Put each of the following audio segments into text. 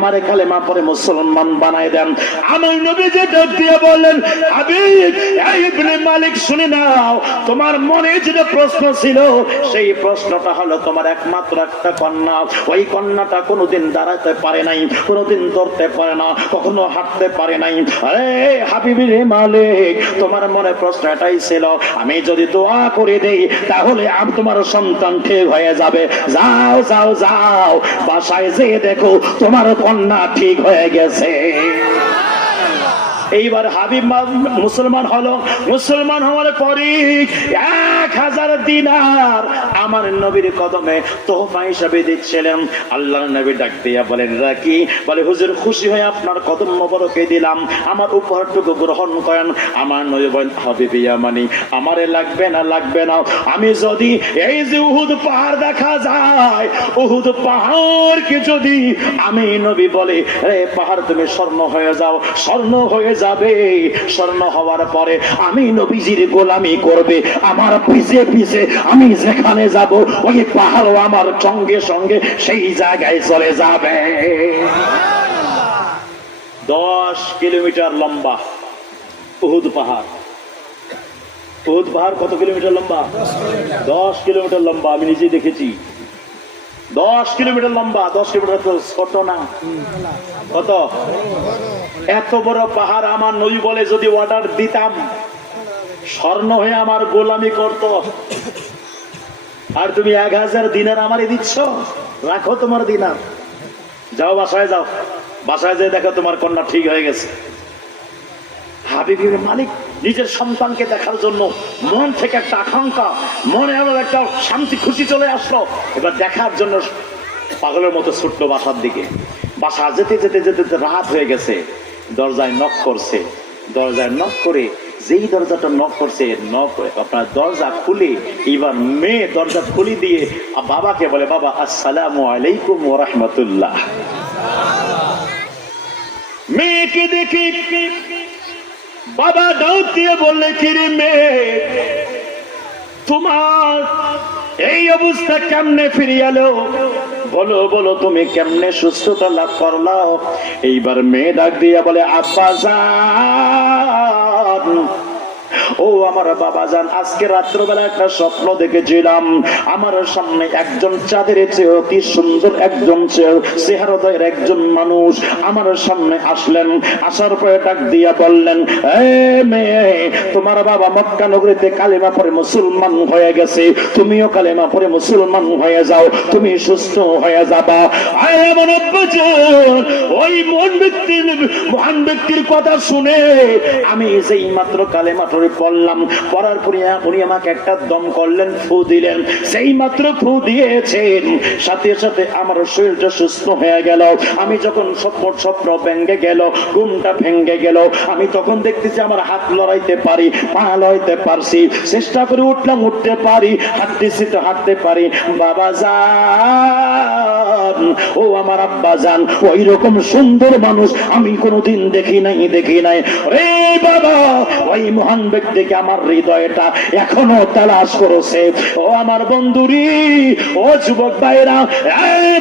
আমারে কালেমা পড়ে মুসলমান বানায় দেন। আমার নবী যে ডাক দিয়ে বললেন, হাবিব ইবনে মালিক শুনে নাও, তোমার মনে যে প্রশ্ন ছিল সেই প্রশ্নটা হলো তোমার একমাত্র একটা কন্যা, ওই কন্যাটা কোনোদিন দাঁড়াতে পারে নাই, কোনোদিন ধরতে পারে না, কখনো হাঁটতে পারে নাই। আরে হাবিব ইবনে মালিক, তোমার মনে প্রশ্ন এটাই ছিল, আমি যদি দোয়া করে দেই তাহলে তোমার সন্তান ঠিক হয়ে যাবে। যাও যাও যাও, বাসায় যেয়ে দেখো তোমার কন্যা ঠিক হয়ে গেছে। এইবার হাবিব মুসলমান হলো। মুসলমান হওয়ার পরে 1000 দিনার আমার নবীর কদমে তোহফা হিসাবে দিচ্ছিলেন। আল্লাহর নবী ডাক দিয়া বলেন, রাকি বলে, হুজুর খুশি হয়ে আপনার কদম মোবারকে দিলাম, আমার উপহারটুকু গ্রহণ করেন। আমার নবী বলেন, হাবিবি ইয়ামানি, আমারে লাগবে না, লাগবে না। আমি যদি এই যে উহুদ পাহাড় দেখা যায়, উহুদ পাহাড়কে যদি আমি নবী বলে, রে পাহাড় তুমি স্বর্ণ হয়ে যাও, স্বর্ণ হয়ে যাবে। স্বর্ণ হওয়ার পরে আমি নবীজির গোলামি করবে, আমার পিছে পিছে আমি যেখানে যাব ওই পাহাড়ও আমার সঙ্গে সঙ্গে সেই জায়গায় চলে যাবে। 10 কিলোমিটার লম্বা উহুদ পাহাড়। উহুদ পাহাড় কত কিলোমিটার লম্বা? 10 কিলোমিটার লম্বা। আমি নিজে দেখেছি 10 কিলোমিটার লম্বা। 10 কিলোমিটার তো ছোট না, কত? এত বড় পাহাড় আমার নবী বলে যদি অর্ডার দিতাম, স্বর্ণ হয়ে আমার গোলামি করত। আর তুমি 1000 দিনার আমারে দিচ্ছ, রাখো তোমার দিনার, যাও বাসায় যাও, বাসায় যেয়ে দেখো তোমার কন্যা ঠিক হয়ে গেছে। হাবিব ইবনে মালিক নিজের সন্তানকে দেখার জন্য মন থেকে একটা আকাঙ্ক্ষা, মনে আমার একটা শান্তি খুশি চলে আসলো। এবার দেখার জন্য পাগলের মতো ছুটলো বাসার দিকে। বাসা যেতে যেতে যেতে রাত হয়ে গেছে। দরজায় নক করছে। দরজায় নক করে যেই দরজাটা নক করছে, নক আপনার দরজা খুলে, এবার মেয়ে দরজা খুলে দিয়ে বাবাকে বলে, বাবা আসসালামু আলাইকুম ওয়া রাহমাতুল্লাহ। মেয়েকে দেখি বাবা ডাক দিয়ে বললে, কিরে মেয়ে, তোমার এই অবস্থা কেমনে ফিরিয়ে এলো? বলো বলো, তুমি কেমনে সুস্থতা লাভ করলাও? এইবার মেয়ে ডাক দিয়া বলে, আব্বা জান, ও আমার বাবা জান, আজকে রাত্রবেলা একটা স্বপ্ন দেখেছিলাম। আমার সামনে একজন চাঁদের চেয়ে অতি সুন্দর একজন চেহারাদার একজন মানুষ আমার সামনে আসলেন। আসার পরে ডাক দিয়া বললেন, এ মেয়ে, তোমার বাবা মক্কা নগরীতে কালেমা পড়ে মুসলমান হয়ে গেছে, তুমিও কালেমা পড়ে মুসলমান হয়ে যাও, তুমি সুস্থ হয়ে যাবা। ওই মহান ব্যক্তির কথা শুনে আমি যেই মাত্র কালেমা পড়লাম, পড়ার পরে উনি আমাকে একটা দম করলেন, ফু দিলেন। সেই মাত্র ফু দিয়েছেন, সাথে সাথে আমার শরীরটা সুস্থ হয়ে গেল। আমি যখন স্বপ্ন ভেঙে গেল, ঘুমটা ভেঙে গেল, আমি তখন দেখতেছি আমার হাত লড়াইতে পারি, পা লড়াইতে পারছি, চেষ্টা করে উঠলাম, উঠতে পারি, হাঁটতেছি তো হাঁটতে পারি। বাবা জান, ও আমার আব্বা জান, ওই রকম সুন্দর মানুষ আমি কোনোদিন দেখি নাই রে বাবা। ওই মহান ব্যক্তিকে আমার হৃদয়টা এখনো তালাশ করেছে। ও আমার বন্ধুরি, ও যুবক ভাইরা,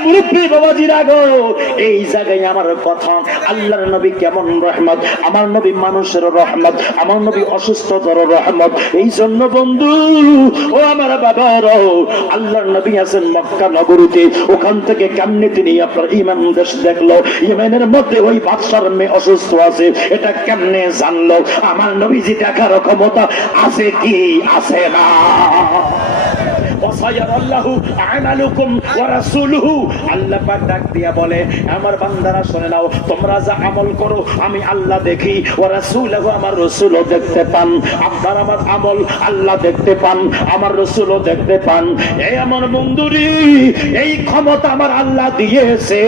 মুরব্বী বাবাজিরা গো, এই জায়গায় আমার কথা, আল্লাহর নবী কেমন রহমত, আমার নবী মানুষের রহমত, আমার নবী অসুস্থতার রহমত। এই জন্য বন্ধু, ও আমার বাবারা, আল্লাহর নবী আছেন মক্কা নগরীতে, ওখান থেকে কেমনে তিনি আপনার ইমান দেশ দেখলো, ইমানের মধ্যে ওই বাদশার মেয়ে অসুস্থ আছে, এটা কেমনে জানলো? আমার নবীজি দেখার ক্ষমতা আছে কি আছে না? আল্লাহ পাক ডাক দিয়া বলে, আমার বান্দারা শুনে নাও, তোমরা যা আমল করো আমি আল্লাহ দেখি, ওয়া রাসূলুহু, আমার রাসূলও দেখতে পান। আপনার আমার আমল আল্লাহ দেখতে পান, আমার রাসূলও দেখতে পান। এই আমার বন্ধুরি, এই ক্ষমতা আমার আল্লাহ দিয়েছে।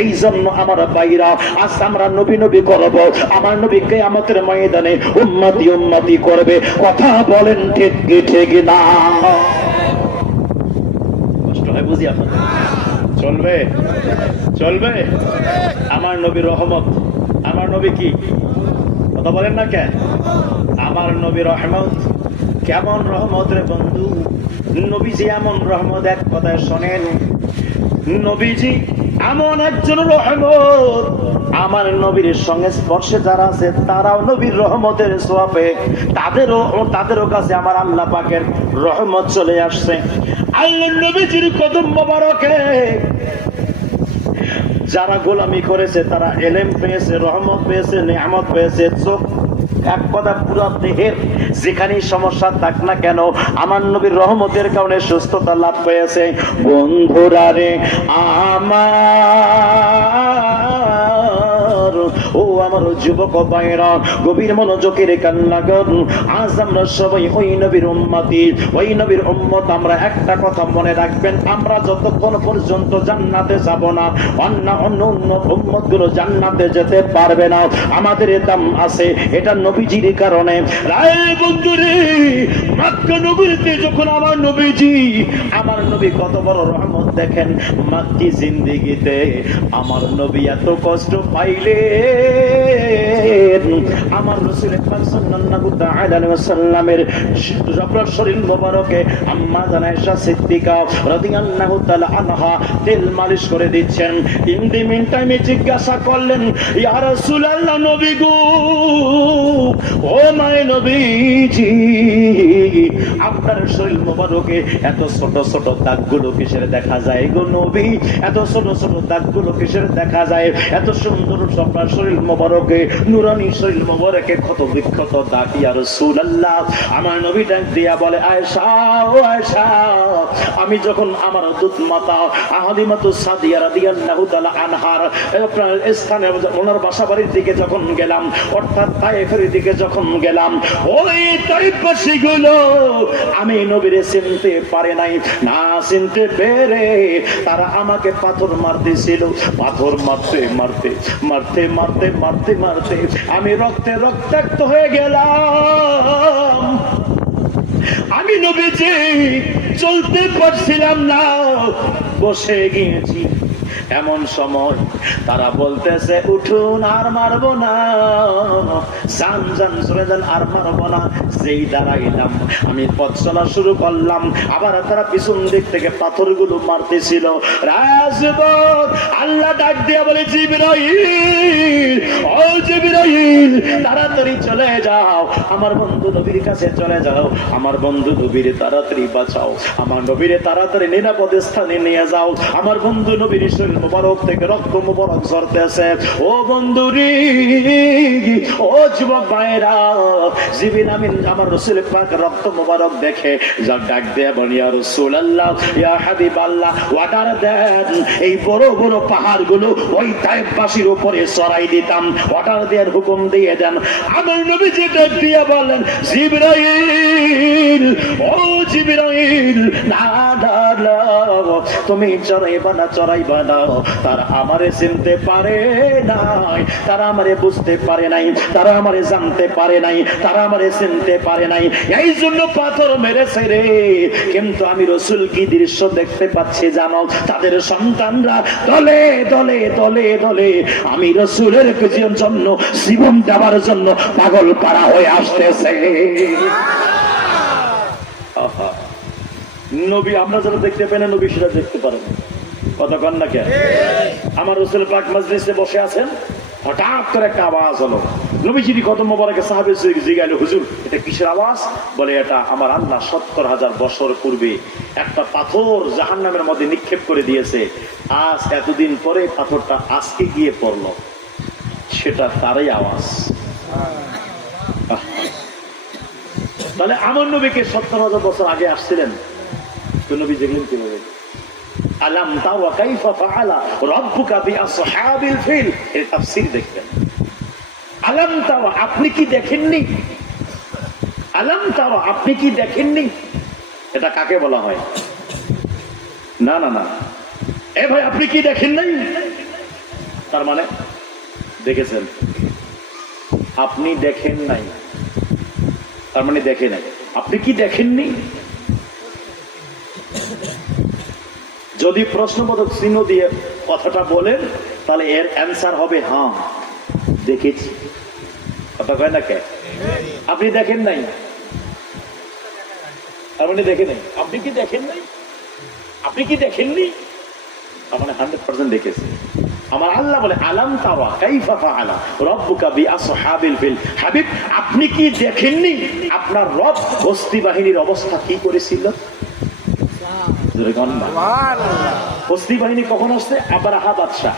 এই জন্য আমার ভাইরা, আজ আমরা নবী নবী করব, আমার নবী কিয়ামতের ময়দানে উম্মতি উম্মতি করবে। কথা বলেন ঠিক কি ঠিক না? কষ্ট হয় বুঝি আপনাদের? চলবে চলবে। আমার নবীর রহমত, আমার নবী কি কথা বলেন না কেন? আমার নবীর রহমত কেমন রহমত রে বন্ধু? নবীজি এমন রহমত, এক কথায় শোনেন, নবীজি এমন একজন রহমত, আমার নবীর সঙ্গে স্পর্শে যারা আছে তারাও নবীর রহমতের সোয়াবে তাদেরও কাছে আমার আল্লাহ পাকের রহমত চলে আসছে। আল্লাহ নবীজির কদম মোবারকে যারা গোলামি করেছে তারা এলেম পেয়েছে, রহমত পেয়েছে, নিয়ামত পেয়েছে। চোখ এক কথা পুরো দেহের যেখানেই সমস্যা থাক না কেন আমার নবীর রহমতের কারণে সুস্থতা লাভ পেয়েছে। বন্ধুরা রে আমার, ও আমার যুবক ভাইরা, গভীর মনোযোগের কান্না করুন। আজ আমরা সবাই ওই নবীর উম্মতি, ওই নবীর উম্মত। আমরা একটা কথা মনে রাখবেন, আমরা যতক্ষণ পর্যন্ত জান্নাতে যাব না, অন্য উম্মত গুলো জান্নাতে যেতে পারবে না। আমাদের দাম আছে, এটা নবীজির কারণে। রায় বন্ধুরে, মক্কা নগরীতে যখন আমার নবী কত বড় রহমত দেখেন। মাক্কি জিন্দেগিতে আমার নবী এত কষ্ট পাইলে আমার রাসূল পাক সাল্লাল্লাহু তাআলা আলাইহি ওয়াসাল্লামের শরীর মোবারকে আম্মা জান আয়েশা সিদ্দিকা রাদিয়াল্লাহু তাআলা আনহা তেল মালিশ করে দিচ্ছেন। ইন দি মিন টাইমে জিজ্ঞাসা করলেন, ইয়া রাসূলুল্লাহ, নবী গো, ও মায়ে নবীজি, আপনার শরীর মোবারকে এত ছোট ছোট দাগগুলো কিসের দেখা যায় গো নবী? এত ছোট ছোট দাগগুলো কিসের দেখা যায়? এত সুন্দর আপনার শরীর মোবারকে, নুরানি শরীর মোবারকে ক্ষত বিক্ষত দাগ, ইয়া রাসূলুল্লাহ। আমার নবী ডাক দিয়া বলে, আয়েশা, ও আয়েশা, আমি যখন আমার দুধ মাতা হালিমাতু সাদিয়া রাদিয়াল্লাহু তাআলা আনহার আপনার স্থানে ওনার বাসা বাড়ির দিকে যখন গেলাম, অর্থাৎ তায়েফের দিকে যখন গেলাম, ওই তায়েফবাসী গুলো আমি নবীরে চিনতে পারে নাই। না চিনতে পেরে তারা আমাকে পাথর মারতেছিল। পাথর মারতে মারতে মারতে মারতে মারতে মারতে আমি রক্তে রক্তাক্ত হয়ে গেলাম। আমি নবীজি চলতে পারছিলাম না, বসে গিয়েছি। এমন সময় তারা বলতেছে, উঠুন, আর মারবো না, যান যান চলে যান, আর মারবো না। যেই দাঁড়াইলাম আমি পথ চলা শুরু করলাম, আবার তারা পিছন দিক থেকে পাথরগুলো মারতেছিল। রাজবত আল্লাহ ডাক দিয়া বলে, জিবরাইল, ও জিবরাইল, তাড়াতাড়ি চলে যাও, আমার বন্ধু নবীর কাছে চলে যাও, আমার বন্ধু নবীরে তাড়াতাড়ি বাঁচাও, আমার নবীরে তাড়াতাড়ি নিরাপদ স্থানে নিয়ে যাও। আমার বন্ধু নবীর শরীর মোবারক থেকে রক্ত মোবারক ঝরতেছে। ও বন্ধুরি, ও যুবক ভাইরা, জিবরিল আমিন আমার রাসূল পাক রক্ত মোবারক দেখে যা ডাক দেয়া বলি, ইয়া রাসূলুল্লাহ, ইয়া হাবিবাল্লাহ, অর্ডার দেন এই বড় বড় পাহাড়গুলো ওই তায়েফবাসীর উপরে চড়াই দিতাম, অর্ডার দেওয়ার হুকুম দিয়ে দেন। আমার নবীজি ডাক দিয়া বলেন, জিবরাইল, ও জিবরাইল, না না না, তুমি চড়াইবা না, চড়াইবা না। তারা আমারে চিনতে পারে নাই, তারা আমারে বুঝতে পারে নাই, তারা আমারে জানতে পারে নাই, তারা আমারে চিনতে পারে নাই, এই জন্য পাথর মেরেছে রে। কিন্তু আমি রাসূল কি দৃশ্য দেখতে পাচ্ছি জানো? তাদের সন্তানরা দলে দলে দলে দলে আমি রাসূলের জন্য জীবন দেওয়ার জন্য পাগল পারা হয়ে আসতেছে। নবী আমরা যারা দেখতে পাই না, নবী সেটা দেখতে পারেন। কথা কন না কেন? আমার রাসূল পাক মজলিসে বসে আছেন, হঠাৎ করে একটা আওয়াজ হলো। নবীজির কদম মোবারকে সাহাবী জিজ্ঞাসা, হুজুর এটা কিসের আওয়াজ? বলে, এটা আমার আল্লাহ ৭০,০০০ বছর পূর্বে একটা পাথর জাহান্নামের মধ্যে নিক্ষেপ করে দিয়েছে। আজ এতদিন পরে পাথরটা আজকে গিয়ে পড়লো, সেটা তারই আওয়াজ। তাহলে আমার নবীকে ৭০,০০০ বছর আগে আসছিলেন, তো নবী দেখলেন কিভাবে? আলাম তারা কাইফা ফাআলা রাব্বুকা বিআসহাবিল ফিল, এর তাফসীর দেখবেন। আলাম তারা, আপনি কি দেখেননি? আলাম তারা, আপনি কি দেখেননি? এটা কাকে বলা হয়? না না না, এ ভাই আপনি কি দেখেন নাই? তার মানে দেখেছেন, আপনি দেখেন নাই, তার মানে দেখে নাই। আপনি কি দেখেননি? যদি প্রশ্নবোধক চিহ্ন দিয়ে কথাটা বলেন, তাহলে এর অ্যান্সার হবে হ্যাঁ দেখেছি। কথা কয় না কে? আপনি দেখেন নাই, তার মানে দেখে নাই। আপনি কি দেখেন নাই? আপনি কি দেখেননি? মানে 100% দেখেছে। আমার আল্লাহ বলে আলাম তারা কাইফা ফাআলা রাব্বুকা বিআসহাবিল ফিল। হাবিব, আপনি কি দেখেননি আপনার রব হস্তি বাহিনীর অবস্থা কি করেছিল? হস্তি বাহিনী কখন আসছে? আবরাহা বাদশাহ।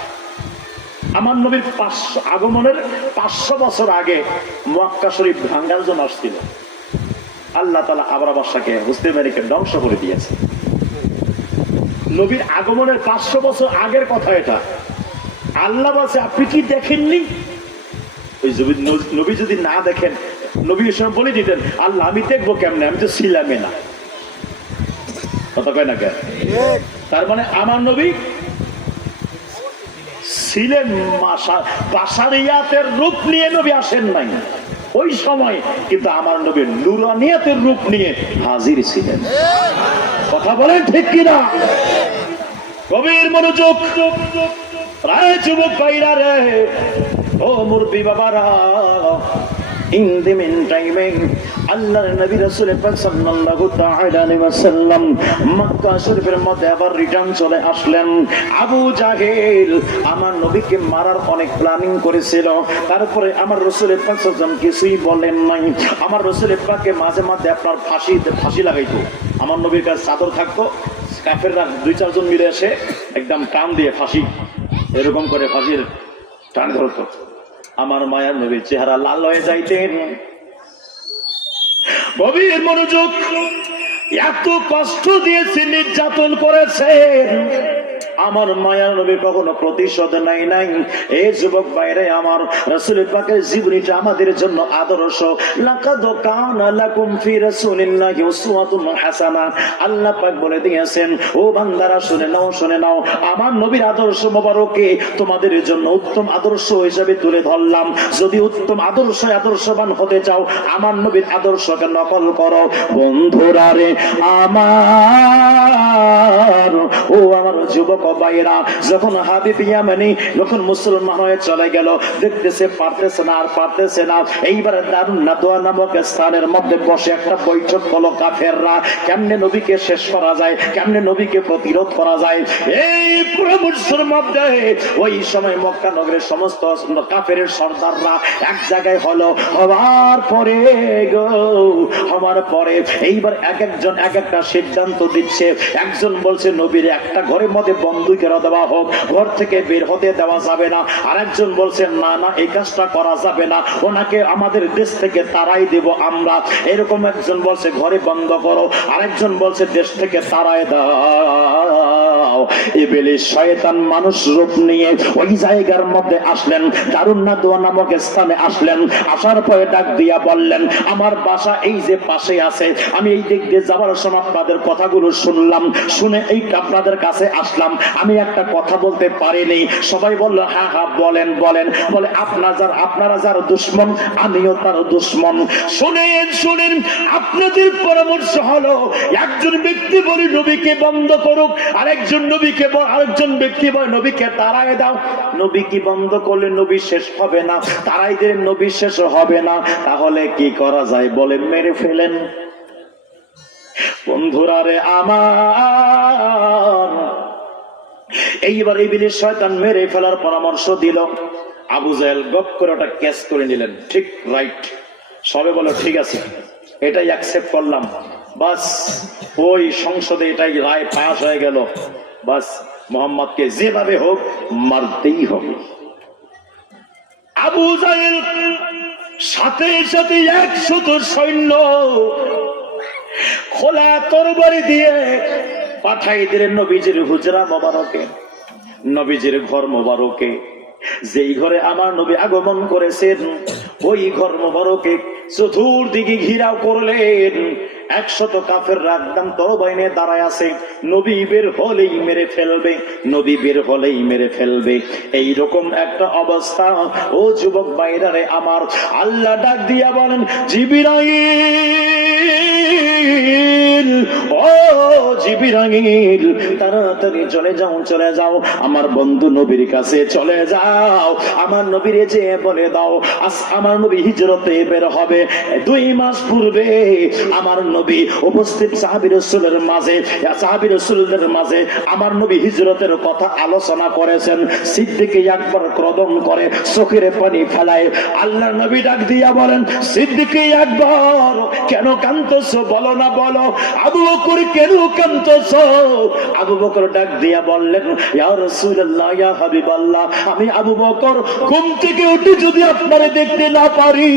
আমার নবীর 500 আগমনের 500 বছর আগে মক্কা শরীফ ভাঙ্গার জন্য আসছিল। আল্লাহ তাআলা আবরাহা বাদশাকে হস্তি বাহিনীকে ধ্বংস করে দিয়েছে। নবীর আগমনের 500 বছর আগের কথা এটা। আল্লাহ বলছে আপনি কি দেখেননি? ওই নবী যদি না দেখেন, নবী এসব বলে দিতেন আল্লাহ আমি দেখবো কেমনে, আমি তো ছিলামই না। কথা কয় না কেন? তার মানে আমার নবী ছিলেন বাশারিয়াতের রূপ নিয়ে নবী আসেন নাই ওই সময়, কিন্তু আমার নবী নুরানিয়াতের রূপ নিয়ে হাজির ছিলেন। কথা বলেন ঠিক কিনা? কবির মনোযোগ, রায় যুবক ভাইরা রে, ও মুরব্বি বাবারা, in the meantime আল্লাহর নবী রাসূল পাক সাল্লাল্লাহু তাআলা আলাইহি ওয়াসাল্লাম মক্কা শরীফের মধ্যে আবার রিটার্ন চলে আসলেন। আবু জাহেল আমার নবীকে মারার অনেক প্ল্যানিং করেছিল, তারপরে আমার রাসূল পাক সাল্লাল্লাহু আলাইহি ওয়াসাল্লাম কিছুই বলেন নাই। আমার রাসূল পাককে মাঝে মাঝে আপনার ফাঁসি লাগাইতো। আমার নবীর কাছে চাদর থাকতো, কাফেররা 2-4 জন মিলে এসে একদম টান দিয়ে ফাঁসি এরকম করে ফাঁসির টান ধরতো। আমার মায়ার নবীর চেহারা লাল হয়ে যাইতেন। গভীর মনোযোগ, এত কষ্ট দিয়েছে, নির্যাতন করেছেন, আমার মায়ার নবী কখনো প্রতিশোধ নাই। এই যুবক বাইরে, আমার রাসূল পাকের জীবনীটা আমাদের জন্য আদর্শ। লাকাদ কানা লাকুম ফি রাসূলিল্লাহি উসওয়াতুন হাসানা। আল্লাহ পাক বলে দিয়েছেন, ও বান্দারা শুনে নাও, আমার নবীর আদর্শ মোবারকে তোমাদের জন্য উত্তম আদর্শ হিসেবে তুলে ধরলাম। যদি উত্তম আদর্শবান হতে চাও, আমার নবীর আদর্শকে নকল করো। বন্ধুরা রে আমার, ও আমার যুবক ভাইরা, যখন হাবিব ইয়ামানি যখন মুসলমান হয়ে চলে গেল, দেখতেছে পারতেছে না। এইবার দারুন নাদওয়া নামক স্থানের মধ্যে বসে একটা বৈঠক হলো কাফেররা, কেমনে নবীকে শেষ করা যায়, কেমনে নবীকে প্রতিরোধ করা যায়। এই পরামর্শের মধ্যে ওই সময় মক্কা নগরের সমস্ত কাফের সর্দাররা এক জায়গায় হলো। হওয়ার পরে এইবার এক একজন এক একটা সিদ্ধান্ত দিচ্ছে। একজন বলছে নবীর একটা ঘরের মধ্যে বন্দুকের দেওয়া হোক, ঘর থেকে বের হতে দেওয়া যাবে না। আর একজন বলছে না এই কাজটা করা যাবে না, ওনাকে আমাদের দেশ থেকে তাড়াই দেব আমরা। এরকম একজন বলছে ঘরে বন্ধ করো, আরেকজন বলছে দেশ থেকে তাড়াই দাও। ইবলিস শয়তান মানুষ রূপ নিয়ে ওই জায়গার মধ্যে আসলেন, দারুন নাদওয়া নামক স্থানে আসলেন। আসার পরে ডাক দিয়া বললেন, আমার বাসা এই যে পাশে আছে, আমি এই দিক দিয়ে যাবার সময় আপনাদের কথাগুলো শুনলাম, শুনে এই আপনাদের কাছে আসলাম। আমি একটা কথা বলতে পারিনি। সবাই বলল হ্যাঁ বলেন। বলে আপনারা যার দুশমন, আমিও তার দুশমন। শুনেন, আপনাদের পরামর্শ হলো একজন ব্যক্তি বলে নবীকে বন্ধ করুক, আরেকজন ব্যক্তি বলে নবীকে তাড়ায় দাও। নবী কি বন্ধ করলে নবী শেষ হবে না, তাড়াই দিলে নবী শেষ হবে না। তাহলে কি করা যায় বলেন? মেরে ফেলেন। বন্ধুরা রে আমার, এইবার ইবলিস শয়তান মেরে ফেলার পরামর্শ দিল। আবু জাহেল গপ করে ওটা ক্যাচ করে নিলেন, ঠিক রাইট। সবে বলো ঠিক আছে, এটাই অ্যাকসেপ্ট করলাম। বাস ওই সংসদে এটাই রায় পাস হয়ে গেল। বাস মুহাম্মদকে যেভাবে হোক মারতেই হবে। আবু জাহেল সাথে 100 সৈন্য খোলা তরবারি দিয়ে পাঠাই দিলেন নবীজির হুজরা মোবারকে, নবীজির ঘর মোবারকে। যেই ঘরে আমার নবী আগমন করেছেন, ওই ঘর মোবারকে চতুর্দিকে ঘিরাও করলেন। 100 কাফেররা একদম তরবারি নিয়ে দাঁড়ায় আছে। নবী বের হলেই মেরে ফেলবে। এইরকম একটা অবস্থা। ও যুবক ভাইরা রে আমার, আল্লাহ ডাক দিয়া বলেন, জিবরাইল ও জিবরাইল, তাড়াতাড়ি চলে যাও, আমার বন্ধু নবীর কাছে চলে যাও, আমার নবীরে যে বলে দাও আজ আমার নবী হিজরতে বের হবে। 2 মাস পূর্বে আমার নবী উপস্থিত সাহাবী রাসূলের মাঝে আমার নবী হিজরতের কথা আলোচনা করেছেন। সিদ্দিক আকবর ক্রোধন করে চোখের পানি ফেলায়। আল্লাহর নবী ডাক দিয়া বলেন, সিদ্দিক আকবর কেন কাঁদতেছো, বলো না বলো। আবু বকর কেন কাঁদতেছো? আবু বকর ডাক দিয়া বললেন, ইয়া রাসূলুল্লাহ, ইয়া হাবিবাল্লাহ, আমি আবু বকর ঘুম থেকে উঠে যদি আপনারে দেখতে না পারি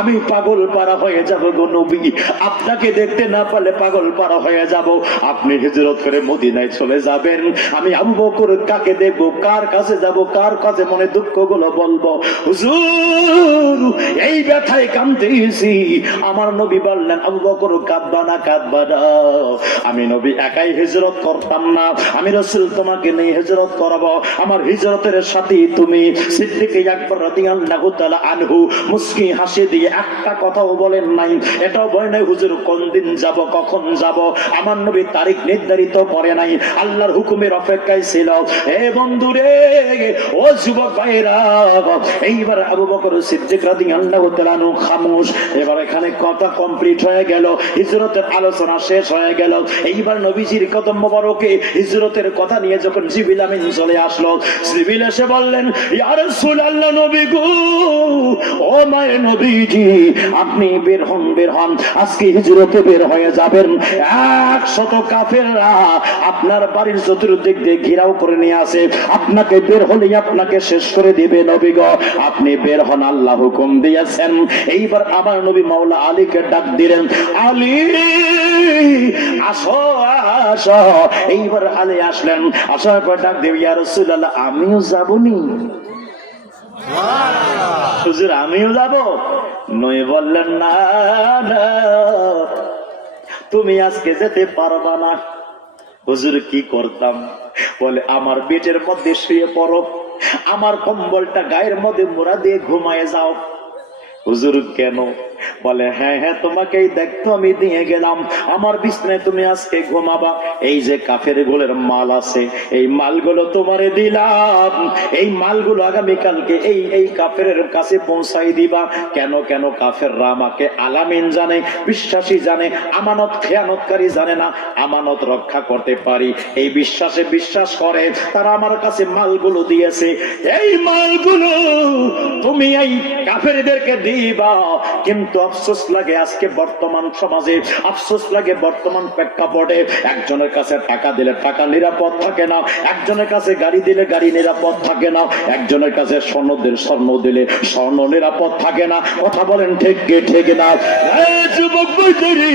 আমি পাগল পারা হয়ে যাব গো নবী। আপনাকে দেখতে না পারলে পাগল পারা হয়ে যাব। আপনি হিজরত করে মদিনায় চলে যাবেন, আমি আবু বকর কাকে দেখবো, কার কাছে যাব, কার কাছে মনে দুঃখ গুলো বলবো। হুজুর এই ব্যথায় কাঁদতেছি। আমার নবী বললেন, আবু বকর কাঁদবা না, আমি নবী একাই হিজরত করতাম না, আমি রাসূল তোমাকে নিয়ে হিজরত করাবো, আমার হিজরতের সাথে তুমি। সিদ্দিক আকবর রাদিয়াল্লাহু তাআলা আনহু মুস্কি হাসি দিয়ে একটা কথাও বলেন নাই, এটাও বলে নাই হুজুর কোন দিন যাব, কখন যাব। আমার নবী তারিখ নির্ধারিত করে নাই, আল্লাহর হুকুমের অপেক্ষায় ছিল। এ বন্ধুরে, ও যুবক ভাইরা, এইবার আবু বকর সিদ্দিক রাদিয়াল্লাহু তাআলা আনহু খামোশ। এবার এখানে কথা কমপ্লিট হয়ে গেল, হিজরতের আলোচনা শেষ হয়ে গেল। এইবার নবীজির কদম মোবারকে হিজরতের কথা নিয়ে যখন জিবরিল আমিন চলে আসলো, জিবরিল এসে বললেন, ইয়া রাসূলুল্লাহ, নবী গো, ও মায়ের নবীজি, আপনি বের হন, আজকে হিজরতে বের হয়ে যাবেন। 100 কাফেররা আপনার বাড়ির চতুর্দিক দিয়ে ঘেরাও করে নিয়ে আসে, আপনাকে বের হলেই আপনাকে শেষ করে দিবে। নবী গো, আপনি বের হন, আল্লাহ হুকুম দিয়েছেন। এইবার আমার নবী মাওলা আলীকে ডাক দিলেন, আলী আসো আসো। এইবার আলী আসলেন, আসার পর ডাক দেব, ইয়া রাসূলুল্লাহ, আমিও যাবনি। হুজুর আমিও যাব? নয় বললেন, না না, তুমি আজকে যেতে পারবা না। হুজুর কি করতাম? বলে, আমার পেটের মধ্যে শুয়ে পড়ো, আমার কম্বলটা গায়ের মধ্যে মোড়া দিয়ে ঘুমায় যাও। হুজুর কেন? বলে, হ্যাঁ হ্যাঁ, তোমাকেই দেখতো আমি দিয়ে গেলাম, আমার বিছানায় তুমি আজকে ঘুমাবা। এই যে কাফের গোলের মাল আছে, এই মালগুলো তোমারে দিলাম, এই মালগুলো আগামীকালকে এই কাফেরের কাছে পৌঁছাই দিবা। কেন কেন? কাফেররা আমাকে আলামিন জানে, বিশ্বাসী জানে, আমানত খেয়ানতকারী জানে না, আমানত রক্ষা করতে পারি এই বিশ্বাসে বিশ্বাস করে, তারা আমার কাছে মালগুলো দিয়েছে। এই মালগুলো তুমি এই কাফেরদেরকে দিবা। কিন্তু আফসোস লাগে আজকে বর্তমান সমাজে, আফসোস লাগে বর্তমান প্রেক্ষাপটে, একজনের কাছে টাকা দিলে টাকা নিরাপদ থাকে না, একজনের কাছে গাড়ি দিলে গাড়ি নিরাপদ থাকে না, একজনের কাছে স্বর্ণ দিলে স্বর্ণ নিরাপদ থাকে না। কথা বলেন ঠিক কি ঠিক না? যুবক বৈতরী,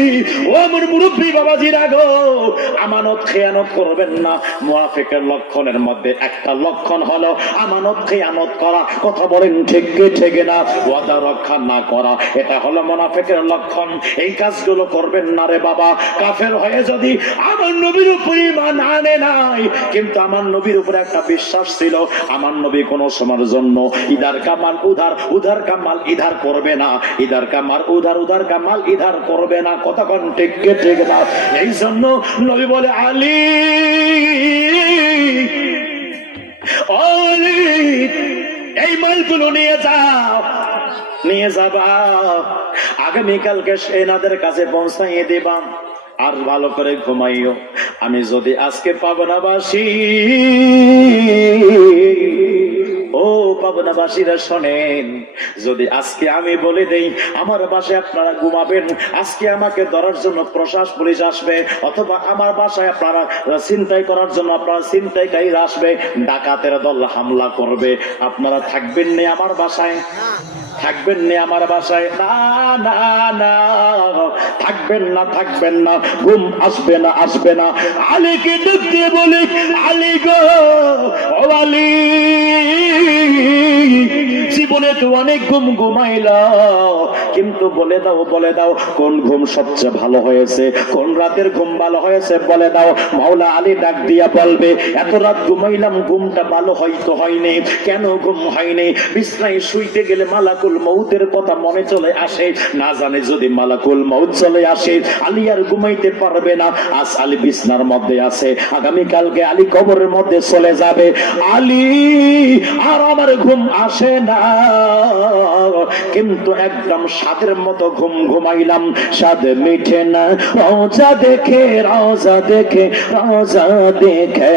ও আমার মুরব্বী বাবাজিরা গো, আমানত খেয়ানত করবেন না। মুনাফিকের লক্ষণের মধ্যে একটা লক্ষণ হলো আমানত খেয়ানত করা। কথা বলেন ঠিক কি ঠিক না? ওয়াদা রক্ষা না করা, এটা হলো মুনাফিকের লক্ষণ। এই কাজগুলো করবেন না রে বাবা। কাফের হয়ে যদি আমার নবীর উপর ঈমান আনে নাই, কিন্তু আমার নবীর উপর একটা বিশ্বাস ছিল, আমার নবী কোন সময়ের জন্য ইদার কামাল উধার কামাল ইধার করবে না, ইদার কামাল উধার কামাল ইধার করবে না। কথা কোন ঠিক ঠিক না? এই জন্য নবী বলে, আলী আলী, এই মালগুলো নিয়ে যাও, নিয়ে যাবা, আগামীকালকে সেনাদের কাছে পৌঁছাইয়ে দিবা। আর ভালো করে ঘুমাইও। আমি যদি আজকে পাবনাবাসী, ও পাবনাবাসীরা শোনেন, যদি আজকে আমি বলে দেই আমার বাসায় আপনারা ঘুমাবেন, আজকে আমাকে ধরার জন্য প্রশাসন পুলিশ আসবে, অথবা আমার বাসায় আপনারা ছিনতাই করার জন্য আপনারা ছিনতাইকারীরা আসবে, ডাকাতের দল হামলা করবে, আপনারা থাকবেন না আমার বাসায়? থাকবেন না আমার বাসায়? না না না, থাকবেন না, ঘুম আসবে না। আলীকে দেখতে বলি, আলী গো, ও আলী, জীবনে তো অনেক ঘুমাইল, কিন্তু বলে দাও কোন ঘুম সবচেয়ে ভালো হয়েছে, কোন রাতের ঘুম ভালো হয়েছে বলে দাও। মাওলা আলী ডাক দিয়া বলবে, এত রাত ঘুমাইলাম, ঘুমটা ভালো হয়তো হয়নি। কেন ঘুম হয়নি? বিছনায় শুইতে গেলে মালাকুল মউতের কথা মনে চলে আসে। না জানে যদি মালাকুল মউত চলে আসে, আলী আর ঘুমাইতে পারবে না। আজ আলী বিছনার মধ্যে আছে, আগামীকালকে আলী কবরের মধ্যে চলে যাবে। আলী আর আমার ঘুম আসে না, কিন্তু একদম স্বাদের মতো ঘুম ঘুমাইলাম, স্বাদ মিঠে না রওজা দেখে, রওজা দেখে, রওজা দেখে।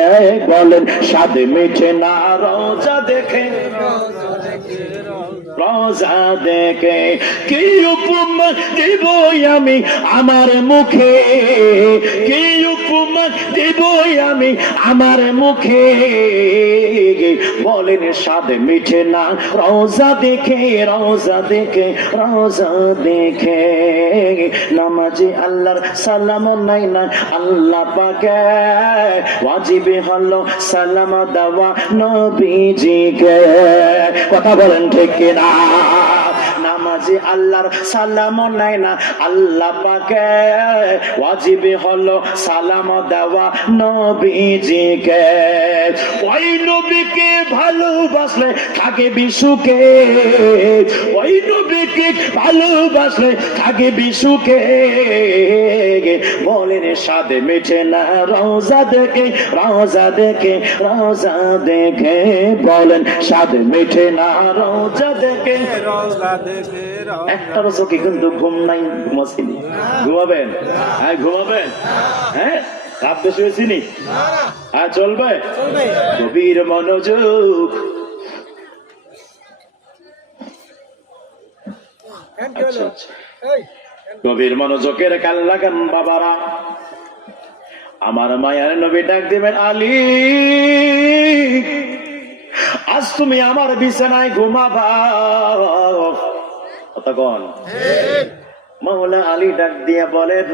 বলেন স্বাদ মিঠে না রওজা দেখে, রওজা দেখে। কি উপমা দেব আমি আমার মুখে, কি উপমা দেব আমি আমার মুখে। বলেন স্বাদ মিঠে না রওজা দেখে, রওজা দেখে, রওজা দেখে। নামাজি আল্লাহর সালাম নাই না আল্লাহ পাকে, ওয়াজিবে হলো সালাম দেওয়া নবীজিকে। কথা বলেন ঠিক কিনা? নামাজি আল্লাহর সালাম নাই না আল্লাহ পাকে, ওয়াজিবে হলো সালাম দেওয়া নবীজিকে। ওই নবীকে ভালোবাসলে থাকে বিশুকে, ওই নবীকে ভালোবাসলে থাকে বিশুকে। বলেন স্বাদ মিঠে না রওজা দেখে, রওজা দেখে, রওজা দেখে। বলেন স্বাদ মিঠে না রওজা দেখে, রওজা দেখে। একটা চোখে কিন্তু ঘুম নাই, ঘুমাচ্ছিনি। ঘুমাবেন? হ্যাঁ ঘুমাবেন। হ্যাঁ রাত বেশি হয়েছি নি? হ্যাঁ চলবে। গভীর মনোযোগ। গভীর মনোযোগের কান লাগান বাবারা। আমার মায়ের নবী ডাক দিবেন, আলী আজ তুমি আমার বিছানায় ঘুমাবা। কতক্ষণ? মাওলা আলী ডাক দিয়া বলেন,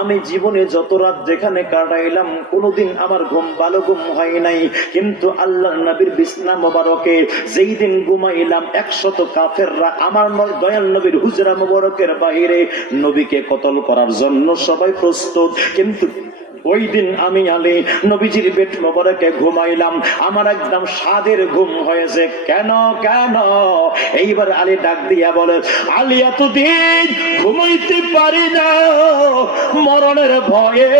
আমি জীবনে যত রাত যেখানে কাটাইলাম কোনোদিন আমার ঘুম ভালো ঘুম হয় নাই, কিন্তু আল্লাহর নবীর বিছনা মোবারকে যেই দিন ঘুমাইলাম 100 কাফেররা আমার দয়াল নবীর হুজরা মোবারকের বাইরে নবীকে কতল করার জন্য সবাই প্রস্তুত, কিন্তু ওই দিন আমি আলী নবীজির পেট মোবারকে ঘুমাইলাম, আমার একদম স্বাদের ঘুম হয়েছে। কেন কেন? এইবার আলী ডাক দিয়া বলে, আলী এতদিন ঘুমাইতে পারি না মরণের ভয়ে,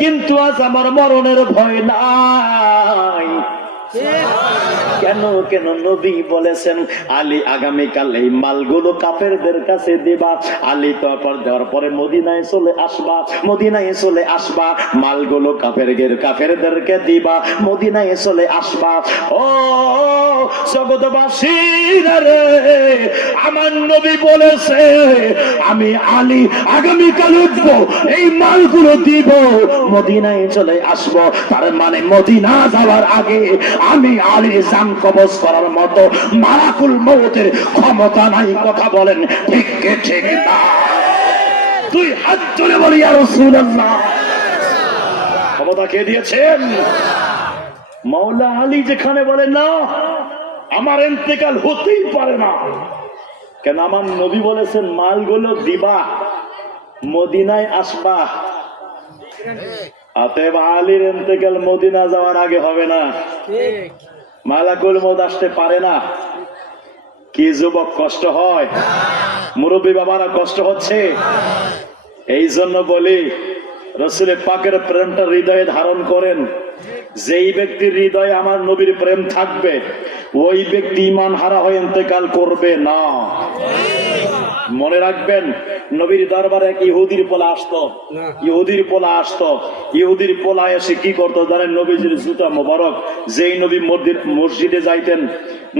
কিন্তু আজ আমার মরণের ভয় নাই। কেন কেন? নবী বলেছেন, আলী আগামীকাল এই মালগুলো কাফেরদের কাছে দিবা। আলী তারপর দেওয়ার পরে মদিনায় চলে আসবা, মদিনায় চলে আসবা, মালগুলো কাফেরদেরকে দিবা, মদিনায় চলে আসবা। ও জগৎবাসীরা রে, আমার নবী বলেছে আমি আলী আগামীকাল উঠবো, এই মালগুলো দিব, মদিনায় চলে আসবো। তার মানে মদিনা যাওয়ার আগে আমি আলী জান কবজ করার মতো মালাকুল মউতের ক্ষমতা নাই। কথা বলেন ঠিক ঠিক না? তুই হাত তুলে বলি ইয়া রাসূলুল্লাহ, ক্ষমতা কে দিয়েছেন? মাওলা আলী যেখানে বলে না আমার ইন্তেকাল হতেই পারে না, কেন? আমার নবী বলেছেন মালগুলো দিবা, মদিনায় আসবা। অতএব আলীর ইন্তেকাল মদিনা যাওয়ার আগে হবে না, মালাকুল মউত আসতে পারে না। কি যুবক কষ্ট হয়? মুরব্বী বাবারা কষ্ট হচ্ছে? এই জন্য বলি রাসূলের পাকের প্রেমটা হৃদয়ে ধারণ করেন। যেই ব্যক্তির হৃদয়ে আমার নবীর প্রেম থাকবে ওই ব্যক্তি ঈমান হারা হয়ে ইন্তেকাল করবে না। মনে রাখবেন, নবীর দরবারে এক ইহুদির পোলা আসতো, ইহুদির পোলা এসে কি করতো জানেন? নবীজির জুতা মোবারক, যেই নবী মসজিদে যাইতেন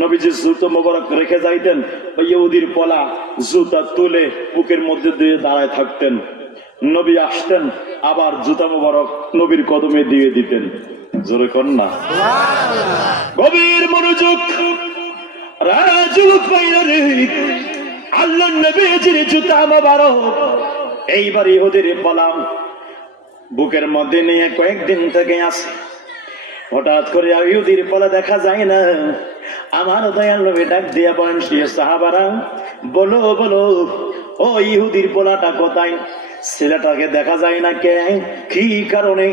নবীজির জুতো মোবারক রেখে যাইতেন, ওই ইহুদির পোলা জুতা তুলে বুকের মধ্যে দিয়ে দাঁড়ায় থাকতেন। নবী আসতেন, আবার জুতা মোবারক নবীর কদমে দিয়ে দিতেন। জোরে কর না। গভীর মনোযোগ। রাজুক বাইরে আল্লাহ নবীজির জুতা মোবারক এইবার ইহুদির পোলাম বুকের মধ্যে নিয়ে কয়েকদিন থেকে আসে। হঠাৎ করে ইহুদির পোলা দেখা যায় না, আমার দয়াল নবী ডাক দিয়া বলেন, সাহাবারা বলো বলো, ও ইহুদির পোলাটা কোথায়? ছেলেটাকে দেখা যায় না কে? কি কারণে?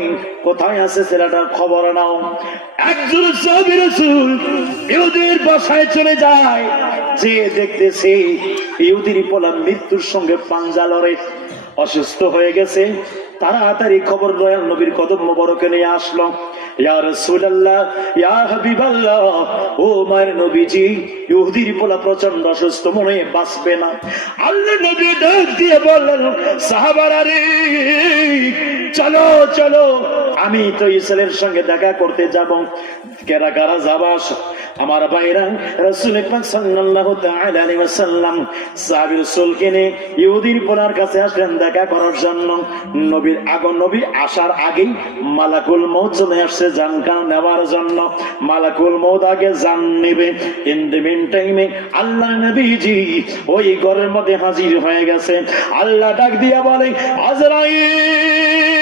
কোথায় আছে ছেলেটার খবর নাও। একজন সাহাবী রাসূল ইহুদির বাসায় চলে যায়, যে দেখতেছে ইহুদির পোলা মৃত্যুর সঙ্গে পাঞ্জা লড়ে, অসুস্থ হয়ে গেছে। তাড়াতাড়ি খবর দয়াল নবীর কদম মোবারকে নিয়ে আসলো। ইয়া রাসূলুল্লাহ, ইয়া হাবিবাল্লাহ, ও মায়ের নবীজি, ইহুদির পোলা প্রচন্ড অসুস্থ, মনে হয় বাঁচবে না। আল্লাহ নবী ডাক দিয়ে বললেন, সাহাবারা রে, চলো চলো, আমি তো ইসরায়েলের সঙ্গে দেখা করতে যাব। কারা কারা যাবা? আমার ভাইরা, রাসূল পাক সাল্লাল্লাহু তাআলা আলাইহি ওয়াসাল্লাম সাহাবী রাসূলকে নিয়ে ইহুদির পোলার কাছে আসলেন দেখা করার জন্য। নবী আসার আগেই মালাকুল মউত চলে আসছে জান নেওয়ার জন্য। মালাকুল মউত আগে জান নেবে। ইন দ্য মিন টাইমে আল্লাহ নবীজি ওই ঘরের মধ্যে হাজির হয়ে গেছে। আল্লাহ ডাক দিয়া বলে, আজরাইল,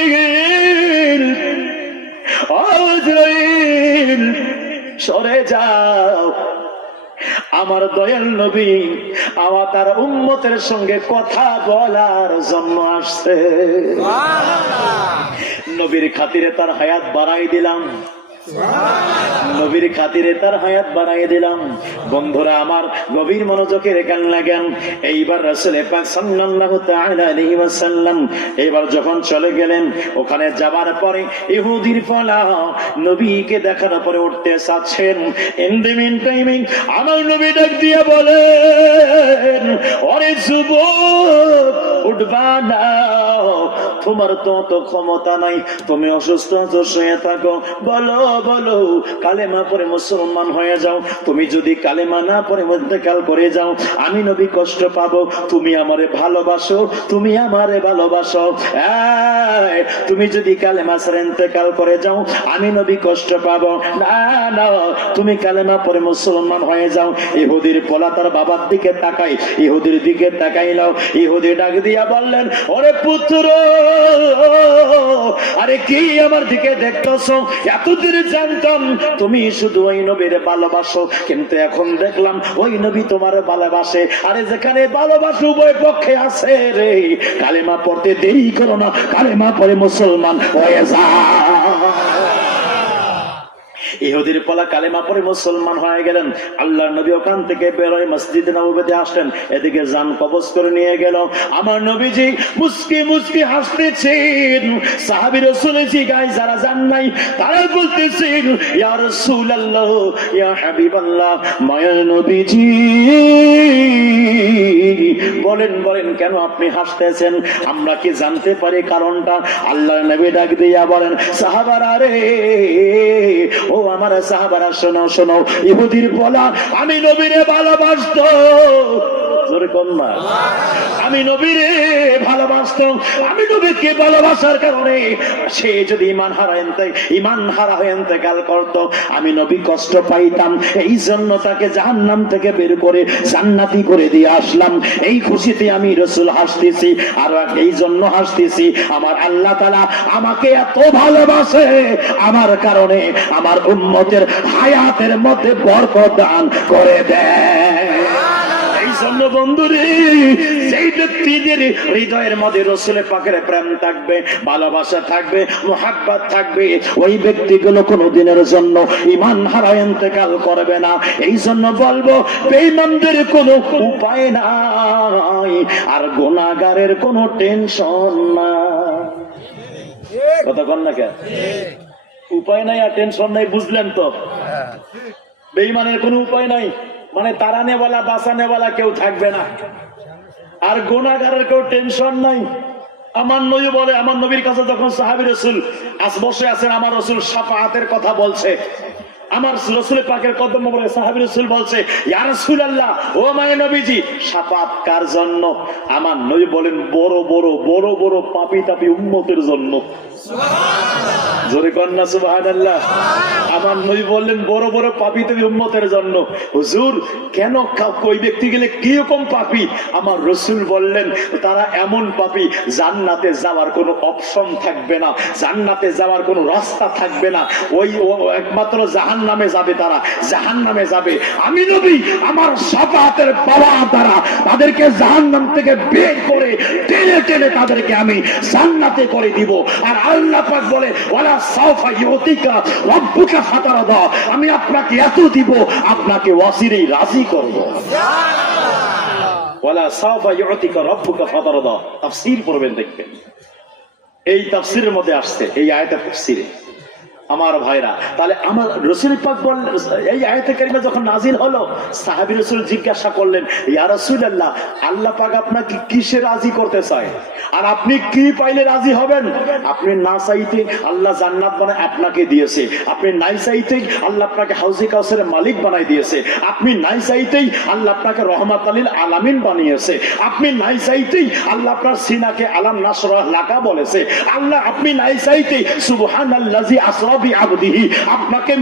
আজরাইল, সরে যাও। আমার দয়াল নবী আমার তার উম্মতের সঙ্গে কথা বলার জন্য আসছে। নবীর খাতিরে তার হায়াত বাড়াই দিলাম, নবীর খাতিরে তার হায়াত বাড়াই দিলাম। বন্ধুরা আমার, গভীর মনোযোগে রেখান লাগেন। এইবার রাসূল পাক সাল্লাল্লাহু তাআলা আলাইহি ওয়াসাল্লাম এবার যখন চলে গেলেন, ওখানে যাবার পরে ইহুদির পোলা নবীকে দেখার পরে উঠতে চাচ্ছেন। ইন দ্য মিন টাইমিং আমার নবী ডাক দিয়ে বলেন, ওরে যুবক, উঠবা না, তোমার তো ক্ষমতা নাই, তুমি অসুস্থ আছো, শুয়ে থাকো। বলো বলো, কালেমা পড়ে মুসলমান হয়ে যাও। তুমি যদি কালেমা না পড়ে ইন্তেকাল করে যাও, আমি নবী কষ্ট পাবো। তুমি আমারে ভালোবাসো, তুমি আমারে ভালোবাসো। তুমি যদি কালেমা ছেড়ে ইন্তেকাল করে যাও, আমি নবী কষ্ট পাবো। না না, তুমি কালেমা পড়ে মুসলমান হয়ে যাও। ইহুদির পোলা তার বাবার দিকে তাকাই, ইহুদির দিকে তাকাইলাও। ইহুদি ডাক দিয়া বললেন, ওরে পুত্র, আরে কি আমার দিকে দেখতেছো? এতদিন জানতাম তুমি শুধু ওই নবীর ভালোবাসো, কিন্তু এখন দেখলাম ওই নবী তোমার ভালোবাসে। আরে যেখানে ভালোবাসা উভয় পক্ষে আছে রে, কালেমা পড়তে দেরি করো না, কালেমা পড়ে মুসলমান হয়ে যা। ইহুদির পোলা কালেমা পড়ে মুসলমান হয়ে গেলেন। আল্লাহর নবী ওখান থেকে বেরোয় মসজিদে নববীতে আসলেন, এদিকে জান কবজ করে নিয়ে গেল। আমার নবীজি মুস্কি মুস্কি হাসতেছেন। সাহাবী রাসূলের জিগায় যারা জান নাই, তারা বলতেছেন, ইয়া রাসূলুল্লাহ, ইয়া হাবিবাল্লাহ, মায়ার নবীজি, বলেন বলেন, কেন আপনি হাসতেছেন? আমরা কি জানতে পারি কারণটা? আল্লাহর নবী ডাক দিয়া বলেন, সাহাবারা রে, ও আমার সাহাবারা, শোনো শোনো, ইহুদির পোলা আমি নবীরে ভালোবাসতো। জোরে কোন মা? আমি নবীরে ভালোবাসতাম। আমি নবীকে ভালোবাসার কারণে সে যদি ইমান হারা হয়ে ইন্তেকাল করতো, আমি নবী কষ্ট পাইতাম। এই জন্য তাকে জাহান্নাম থেকে বের করে জান্নাতি করে দিয়ে আসলাম। এই খুশিতে আমি রাসূল হাসতেছি। আর এই জন্য হাসতেছি, আমার আল্লাহ তাআলা আমাকে এত ভালোবাসে, আমার কারণে আমার উম্মতের হায়াতের মধ্যে বরকত দান করে দেয়। জন্য বন্ধুরে, সেই ব্যক্তিদের হৃদয়ের মধ্যে রাসূলের পাকের প্রেম থাকবে, ভালোবাসা থাকবে, মুহাব্বত থাকবে, ওই ব্যক্তিগুলো কোনোদিনের জন্য ঈমান হারায় ইন্তেকাল করবে না। এই জন্য বলবো, বেঈমানদের কোনো উপায় নাই, আর গুনাহগারের কোনো টেনশন নাই। কথা কন না কেন? উপায় নাই আর টেনশন নাই, বুঝলেন তো? বেঈমানের কোনো উপায় নাই, মানে তাড়ানেওয়ালা বাঁচানেওয়ালা কেউ থাকবে না, আর গুনাহগারের কেউ টেনশন নাই। আমার নবী বলে, আমার নবীর কাছে যখন সাহাবী রাসূল বসে আছেন, আমার রাসূল শাফাআতের কথা বলছে, আমার রাসূল পাকের কদম মোবারকে সাহাবী রাসূল বলছে, ইয়া রাসূলুল্লাহ, ও মায়ের নবীজি, শাফাআত কার জন্য? আমার নবী বলেন, বড় বড় বড় বড় পাপী তাপী উম্মতের জন্য। সুবহানাল্লাহ, জোরে কন্না সুবহানাল্লাহ। আমার নবী বললেন, বড় বড় পাপী তাপী উম্মতের জন্য। হুজুর, কেন, ওই ব্যক্তি গেলে কি রকম পাপী? আমার রাসূল বললেন, তারা এমন পাপী, জান্নাতে যাওয়ার কোনো অপশন থাকবে না, জান্নাতে যাওয়ার কোনো রাস্তা থাকবে না, ওই একমাত্র জাহান্নাম জাহান্নামে যাবে, তারা জাহান্নামে যাবে। আমি নবী আমার শাফাআতের বাবা দ্বারা তাদেরকে জাহান্নাম থেকে বের করে টেনে টেনে তাদেরকে আমি জান্নাতে করে দিব। আর আল্লাহ পাক বলে ওয়ালা সাওফা ইউতিকা রাব্বুকা ফাতারদা, আমি আপনাকে এত দিব আপনাকে ওয়াসিরেই রাজি করব। ওয়ালা সাওফা ইউতিকা রাব্বুকা ফাতারদা তাফসীর পড়বেন দেখবেন, এই তাফসীরের মধ্যে আসছে, এই আয়াতের তাফসীরে আমার ভাইরা। তাহলে আমার রাসূল পাক বললেন, এই আয়াতে কারিমা যখন নাজিল হলো, সাহাবী রাসূল জিজ্ঞাসা করলেন, ইয়া রাসূলুল্লাহ, আল্লাহ পাক আপনাকে কিসে রাজি করতে চায়, আর আপনি কি পাইলে রাজি হবেন? আপনি না চাইতে আল্লাহ জান্নাত বানায় আপনাকে দিয়েছে, আপনি নাই চাইতেই আল্লাহ আপনাকে হাউজে কাউসারের মালিক বানাই দিয়েছে, আপনি নাই চাইতেই আল্লাহ আপনাকে রহমাতুল লিল আলামিন বানিয়েছে, আপনি নাই চাইতেই আল্লাহ আপনার সিনাকে আলাম নাসরাহ লাকা বলেছে, আল্লাহ আপনি নাই চাইতেই সুবহানাল্লাযী আসরা বিআবদিহি আপনাকে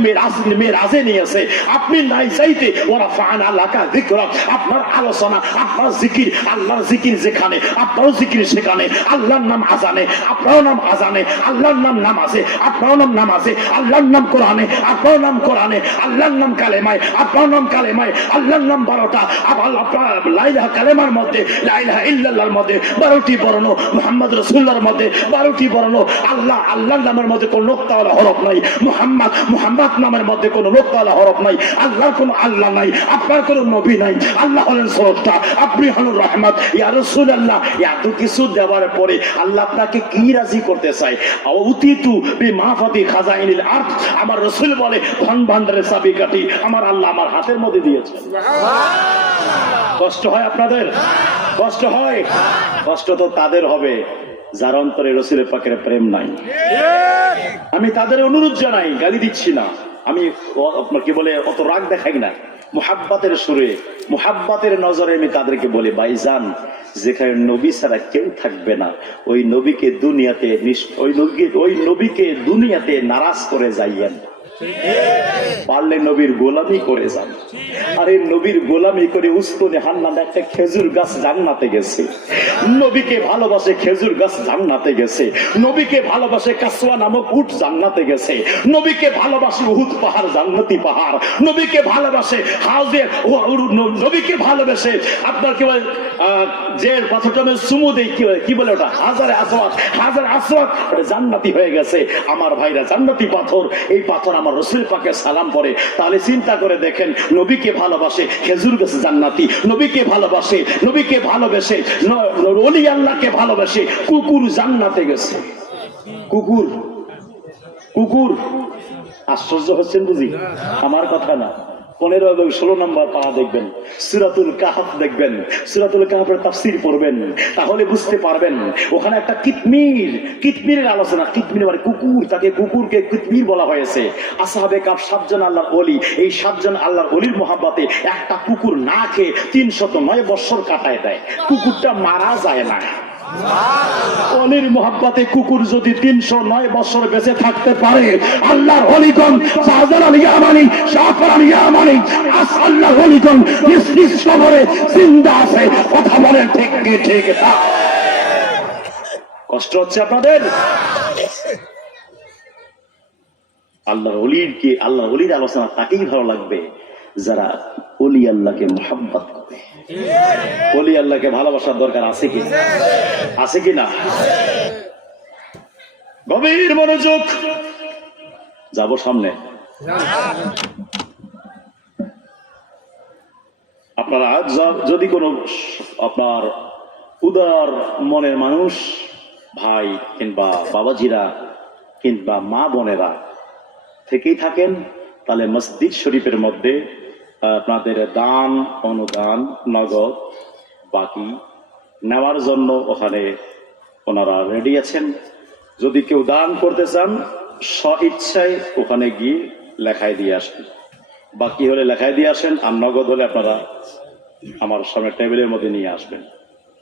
মেরাজে নিয়েছে, আপনি নাই চাইতে ওরা ফানা লাকা যিকরা আপনার আলোচনা, আপনার জিকির, আল্লাহর জিকির যেখানে আপনারও জিকির সেখানে, আল্লাহর নাম আজানে আপনারও নাম আজানে, আল্লাহর নাম নামাজে আপনারও নাম নামাজে, আল্লাহর নাম কোরআনে আপনারও নাম কোরআনে, আল্লাহর নাম কালেমায় আপনারও নাম কালেমায়, আল্লাহর নাম 12টা, আবার আপনার লা ইলাহা কালেমার মধ্যে লা ইলাহা ইল্লাল্লাহর মধ্যে 12টি বর্ণ, মুহাম্মদ রাসূলুল্লাহর মধ্যে 12টি বর্ণ, আল্লাহ আল্লাহর নামের মধ্যে কোন নোক্তাওয়ালা হরফ নাই, মুহাম্মদ মুহাম্মদ নামের মধ্যে কোন নোক্তাওয়ালা হরফ নাই, আল্লাহর কোন আল্লাহ নাই, আপনার কোন নবী নাই, আল্লাহ হলেন স্রষ্টা, আপনি হলেন রহমত। ইয়া রাসূলুল্লাহ, এত কিছু দেওয়ার পরে আল্লাহ আপনাকে কি রাজি করতে চায়? উতিতু বিমাফাতি খাজাইনিল আরদ, আমার রাসূল বলে ধন ভান্ডারের চাবিকাঠি আমার আল্লাহ আমার হাতের মধ্যে দিয়েছে। কষ্ট হয় আপনাদের? কষ্ট হয়? কষ্ট তো তাদের হবে যার অন্তরে রাসূল পাকের প্রেম নাই। আমি তাদের অনুরোধ জানাই, গালি দিচ্ছি না, আমি আপনার কি বলে অত রাগ দেখাই না, মুহাব্বতের সুরে মুহাব্বতের নজরে আমি তাদেরকে বলি, ভাইজান যেখানে নবী ছাড়া কেউ থাকবে না, ওই নবীকে দুনিয়াতে নারাজ করে যাইয়েন, পারলে নবীর গোলামি করে যান। আরে নবীর গোলামি করে উস্তনে হান্নান একটা খেজুর গাছ জান্নাতে গেছে, নবীকে ভালোবাসে খেজুর গাছ জান্নাতে গেছে, নবীকে ভালোবাসে কাসওয়া নামক উট জান্নাতে গেছে, নবীকে ভালোবাসে উহুদ পাহাড় জান্নাতি পাহাড়, নবীকে ভালোবাসে হাউজে, নবীকে ভালোবাসে আপনার কি বলে যে পাথরটা চুমু দেয় কি বলে ওটা হাজার আসওয়াদ জান্নাতি হয়ে গেছে। আমার ভাইরা জান্নাতি পাথর, এই পাথর আমার রাসূল পাকে সালাম পড়ে। তাহলে চিন্তা করে দেখেন, নবীকে ভালোবাসে খেজুর গাছ জান্নাতি, নবীকে ভালোবাসে ওলি আল্লাহকে ভালোবাসে কুকুর জান্নাতে গেছে। কুকুর আশ্চর্য হচ্ছেন বুঝি? আমার কথা না, 15 এবং 16 নম্বর পারা দেখবেন, সূরাতুল কাহফ দেখবেন, সূরাতুল কাহফের তাফসীর পড়বেন, তাহলে বুঝতে পারবেন ওখানে একটা কিতমিরের আলোচনা। কিতমির মানে কুকুর, তাকে কুকুরকে কিতমির বলা হয়েছে। আসহাবে কাহফ 7 জন আল্লাহর ওলি, এই 7 জন আল্লাহর ওলির মহব্বতে একটা কুকুর না খেয়ে 309 বছর কাটায় দেয়, কুকুরটা মারা যায় না। অলির মহব্বতে কুকুর যদি 309 বছর বেঁচে থাকতে পারে, আল্লাহর ওলিগণ শাহজালাল আল ইয়ামানি, শাহফর আল ইয়ামানি, আল্লাহর ওলিগণ নিজ কবরে জিন্দা আছে। কথা বলেন ঠিক কি ঠিক না? কষ্ট হচ্ছে আপনাদের? আল্লাহর ওলির আলোচনা তাকেই ভালো লাগবে যারা ওলি আল্লাহকে মহব্বত করে। ওলি আল্লাহকে ভালোবাসার দরকার আছে কি না? গভীর মনোযোগ, যাব সামনে। আপনারা যদি কোনো আপনার উদার মনের মানুষ ভাই কিংবা বাবাজিরা কিংবা মা বোনেরা থেকেই থাকেন, তাহলে মসজিদ শরীফের মধ্যে আপনাদের দান অনুদান নগদ বাকি নেওয়ার জন্য ওখানে ওনারা রেডি আছেন। যদি কেউ দান করতে চান স্ব ইচ্ছায় ওখানে গিয়ে লেখায় দিয়ে আসেন, বাকি হলে লেখায় দিয়ে আসেন, আর নগদ হলে আপনারা আমার সামনে টেবিলের মধ্যে নিয়ে আসবেন।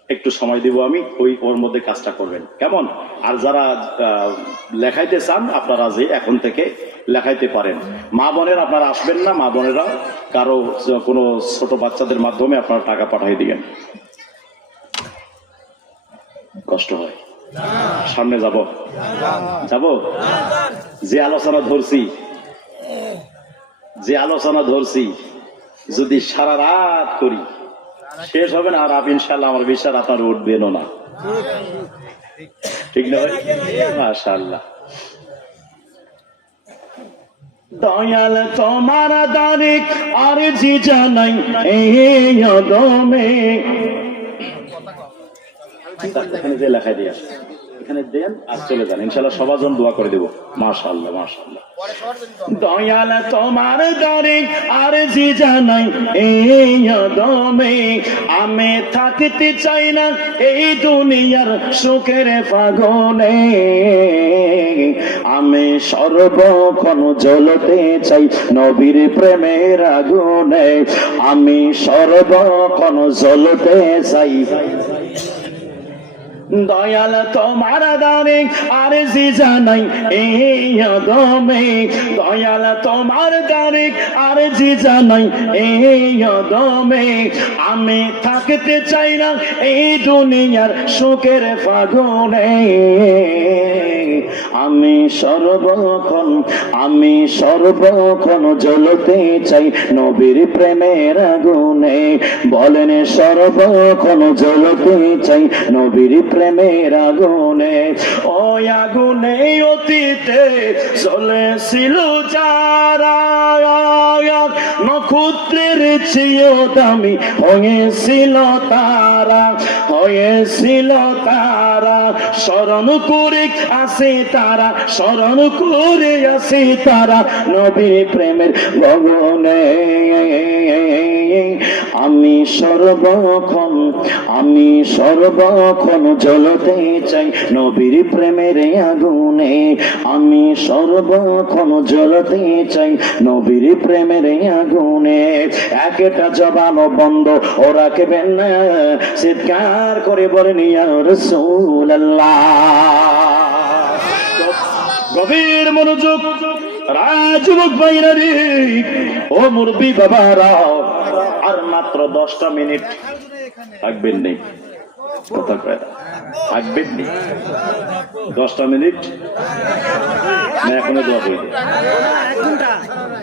একটু সময় দিব আমি, ওর মধ্যে কাজটা করবেন, কেমন? আর যারা লেখাইতে চান আপনারা যে এখন থেকে লেখাইতে পারেন। মা বোনের আপনারা আসবেন না, মা বোনেরা কারো কোনো ছোট বাচ্চাদের মাধ্যমে আপনারা টাকা পাঠিয়ে দিবেন। কষ্ট হয়? সামনে যাব যে আলোচনা ধরছি যে আলোচনা ধরছি যদি সারা রাত করি শেষ হবে না, আর ইনশাল্লাহ আমার বিশ্বাস আপনার উঠবেনও না, ঠিক না ভাই? মাশাআল্লাহ। দয়াল তোমার দারে আরজি জানাই এই অদমে, এখানে যে লেখা দিয়ে এখানে দেন আর চলে যান, ইনশাআল্লাহ সবার জন্য দোয়া করে দেব। মাশাআল্লাহ মাশাআল্লাহ। দয়াল তোমার দারে আরজি জানাই এই অদমে, আমি থাকতে চাই না এই দুনিয়ার সুখের ফাগনে, আমি সর্বক্ষণ জ্বলতে চাই নবীর প্রেমের আগুনে, আমি সর্বক্ষণ জ্বলতে চাই। দয়াল তোমার দারে আরজি জানাই এই অদমে, দয়াল তোমার দারে আরজি জানাই এই অদমে, আমি থাকতে চাই না এই দুনিয়ার সুখের ফাগুনে, আমি সর্বক্ষণ জ্বলতে চাই নবীর প্রেমের আগুনে, বলেন সর্বক্ষণ জ্বলতে চাই নবীর প্রেমের আগুনে। ওই আগুনে অতীতে জ্বলেছিল যারা, নক্ষত্রের চেয়েও দামি হয়েছিল তারা, হয়েছিল তারা, স্মরণ করে আসে তারা, স্মরণ করে আসে তারা নবীর প্রেমের গগনে, আমি সর্বক্ষণ জ্বলতে চাই নবীর প্রেমের আগুনে, আমি সর্বক্ষণ জ্বলতে চাই নবীর প্রেমের আগুনে। একটা জবানও বন্ধ ও রাখবেন না, চিৎকার করে বলেন ইয়া রাসূলুল্লাহ। গভীর মনোযোগ রাজযুবক ভাইরা রে, ও মুরব্বী বাবারা, আর মাত্র 10টা মিনিট থাকবেন নেই, কথা কয় থাকবেন নেই 10টা মিনিট না, এখনো 10 মিনিট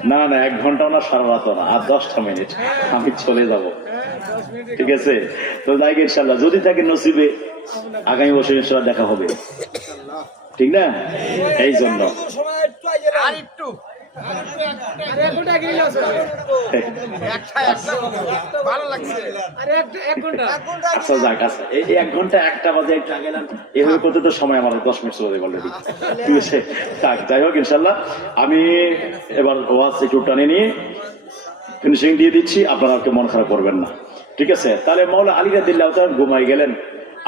না, 1 ঘন্টা না, সারা রাত না, আর 10টা মিনিট আমি চলে যাব, ঠিক আছে? তো যাই ইনশাল্লাহ, যদি থাকে নসিবে আগামী বছর ইনশাল্লাহ দেখা হবে, ঠিক না? এই জন্য আচ্ছা যাক, আচ্ছা এই 1 ঘন্টা 1টা বাজে একটু আগে গেলাম, এভাবে করতে তো সময় আমার 10 মিনিট চলে যাবে অলরেডি, ঠিক আছে? থাক, যাই হোক ইনশাল্লাহ আমি এবার ওয়াজ একটু টানে নিয়ে ফিনিশিং দিয়ে দিচ্ছি, আপনারা আর মন খারাপ করবেন না, ঠিক আছে? তাহলে মাওলানা আলী রাদিয়াল্লাহু তাআলা ঘুমাই গেলেন,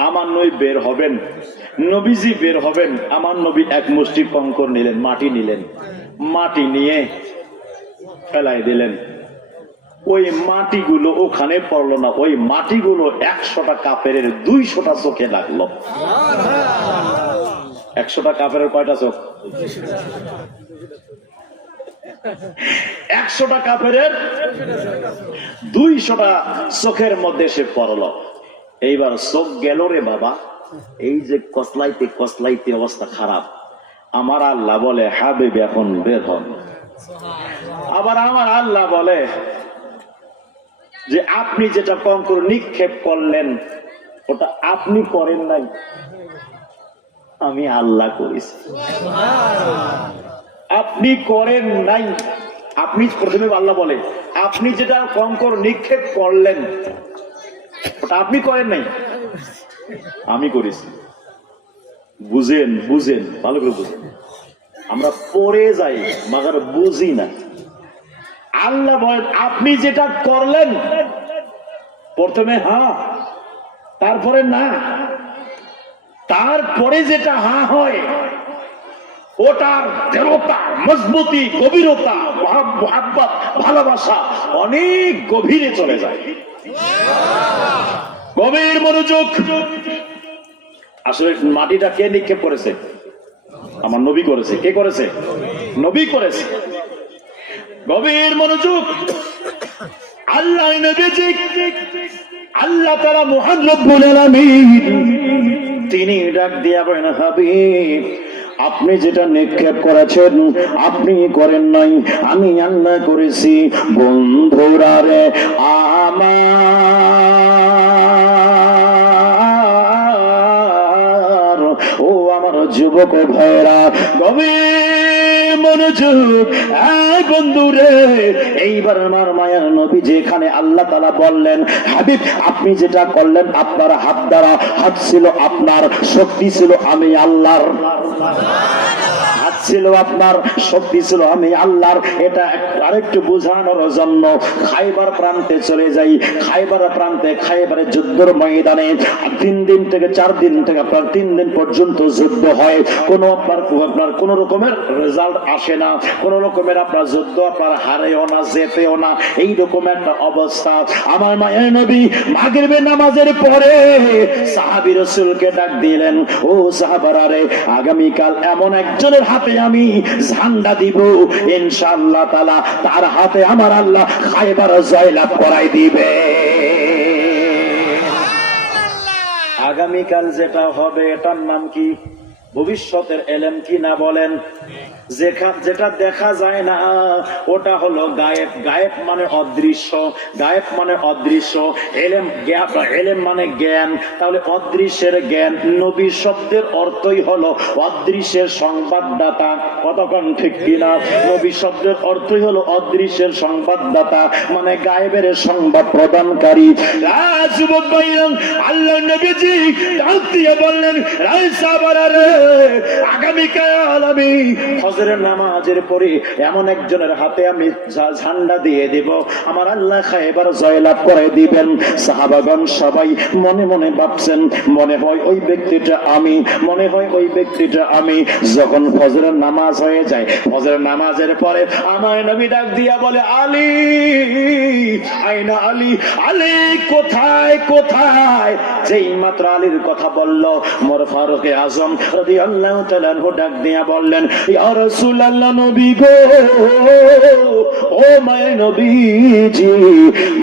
আমার নবী বের হবেন, নবীজি বের হবেন, আমার নবী এক মুষ্টি কঙ্কর নিলেন, মাটি নিলেন, মাটি নিয়ে ফেলাই দিলেন, ওই মাটিগুলো ওখানে পড়লো না, ওই মাটিগুলো 100টা কাফেরের 200টা চোখে লাগলো। 100টা কাফেরের কয়টা চোখ? 100টা কাফেরের 200টা চোখের মধ্যে সে পড়লো। এইবার চোখ গেল রে বাবা, এই যে কসলাইতে কসলাইতে অবস্থা খারাপ, আমার আল্লাহ বলে হাবিব এখন বের হন। আবার আমার আল্লাহ বলে যে আপনি যেটা কঙ্কর নিক্ষেপ করলেন ওটা আপনি করেন নাই, আমি আল্লাহ করেছি। আপনি করেন নাই, আপনি প্রথমে আল্লাহ বলে আপনি যেটা কঙ্কর নিক্ষেপ করলেন ওটা আপনি করেন নাই, আমি করেছি। বুঝেন, বুঝেন, ভালো করে বুঝেন, আমরা পড়ে যাই মাগার বুঝি না। আল্লাহ বলেন আপনি যেটা করলেন, প্রথমে হ্যাঁ, তারপরে না, তারপরে যেটা হ্যাঁ হয় ওটার দৃঢ়তা, মজবুতি, গভীরতা, মহাব্বত, ভালোবাসা অনেক গভীরে চলে যায়। গভীর মনোযোগ। আসলে মাটিটা কে নিক্ষেপ করেছে? আমার নবী করেছে। কে করেছে? নবী করেছে। গভীর মনোযোগ। আল্লাহ নবীজি, আল্লাহ তাআলা মহান রব্বুল আলামিন তিনি ডাক দিয়া বলেন হাবিব আপনি যেটা নিক্ষেপ করেছেন আপনি করেন নাই, আমি আল্লাহ করেছি। বন্ধুরা রে আমার, ও আমার যুবক ভাইরা, গভীর মনোযোগ। বন্ধুরে, এইবার আমার মায়ের নবী যেখানে আল্লাহ তাআলা বললেন, হাবিব আপনি যেটা করলেন আপনার হাত দ্বারা, হাত ছিল আপনার, শক্তি ছিল আমি আল্লাহর, হাত ছিল আপনার, শক্তি ছিল আমি আল্লাহর। এটা আরেকটু বোঝানোর জন্য খাইবার প্রান্তে চলে যাই। খাইবার প্রান্তে, খাইবারের যুদ্ধের ময়দানে 3 দিন থেকে 4 দিন থেকে আপনার 3 দিন পর্যন্ত যুদ্ধ হয়। কোনো আপনার কোন রকমের রেজাল্ট আসে না, কোন রকমের আপনার যুদ্ধ আপনার হারেও না, জেতেও না, এইরকম একটা অবস্থা। আমার মায়ের নবী মাগরিবের নামাজের পরে সাহাবী রাসূলকে ডাক দিলেন, ও সাহাবারা রে, আগামীকাল এমন একজনের হাতে আমি ঝান্ডা দিব, ইনশাআল্লাহ তাআলা তার হাতে আমার আল্লাহ খায়বার জয়লাভ করাই দিবে। আগামীকাল যেটা হবে এটার নাম কি? ভবিষ্যতের এলেম কি না বলেন? যেটা দেখা যায় না ওটা হলো গায়েব। গায়েব মানে অদৃশ্য, গায়েব মানে অদৃশ্য। এলেম এলেম মানে জ্ঞান। তাহলে অদৃশ্যের জ্ঞান, নবী শব্দের অর্থই হলো অদৃশ্যের সংবাদদাতা। কতক্ষণ ঠিক কিনা? নবী শব্দের অর্থই হলো অদৃশ্যের সংবাদদাতা, মানে গায়েবের সংবাদ প্রদানকারী। যুবক ভাইরা, আল্লাহ নবীজি ডাক দিয়ে বললেন, আগামীকাল আমি ফজরের নামাজের পরে এমন একজনের হাতে আমি ঝান্ডা দিয়ে দেব, আমার আল্লাহ খায়বার জয়লাভ করে দিবেন। সাহাবাগণ সবাই মনে মনে ভাবছেন, মনে হয় ওই ব্যক্তিটা আমি, মনে হয় ওই ব্যক্তিটা আমি। যখন ফজরের নামাজ হয়ে যায়, ফজরের নামাজের পরে আমার নবী ডাক দিয়া বলে, আলী আইনা আলী, আলী কোথায় কোথায়? যেই মাত্র আলীর কথা বলল, মোর ফারুক আজম রাদিয়াল্লাহু তাআলা আনহু ডাক দিয়া বললেন, ইয়া রাসূলুল্লাহ, নবী গো, ও মায়ের নবীজি,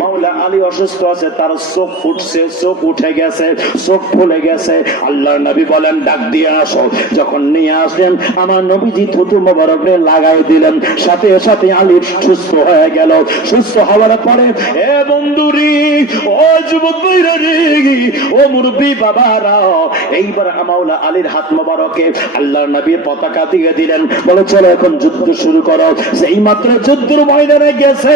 মাওলা আলী অসুস্থ আছে, তার চোখ ফুটছে, চোখ উঠে গেছে, চোখ ফুলে গেছে। আল্লাহর নবী বলেন, ডাক দিয়ে আসো। যখন নিয়ে আসলেন, আমার নবীজি থুতু মোবারক লাগাই দিলেন, সাথে সাথে আলী সুস্থ হয়ে গেল। সুস্থ হওয়ার পরে, এ বন্ধুরি, ও যুবক ভাইরা রে, ও মুরব্বী বাবারা, এইবার মাওলা আলীর হাত মোবারকে আল্লাহর নবীর পতাকা দিয়ে দিলেন, বলে চলো এখন যুদ্ধ শুরু করো। সেই মাত্র যুদ্ধের ময়দানে গেছে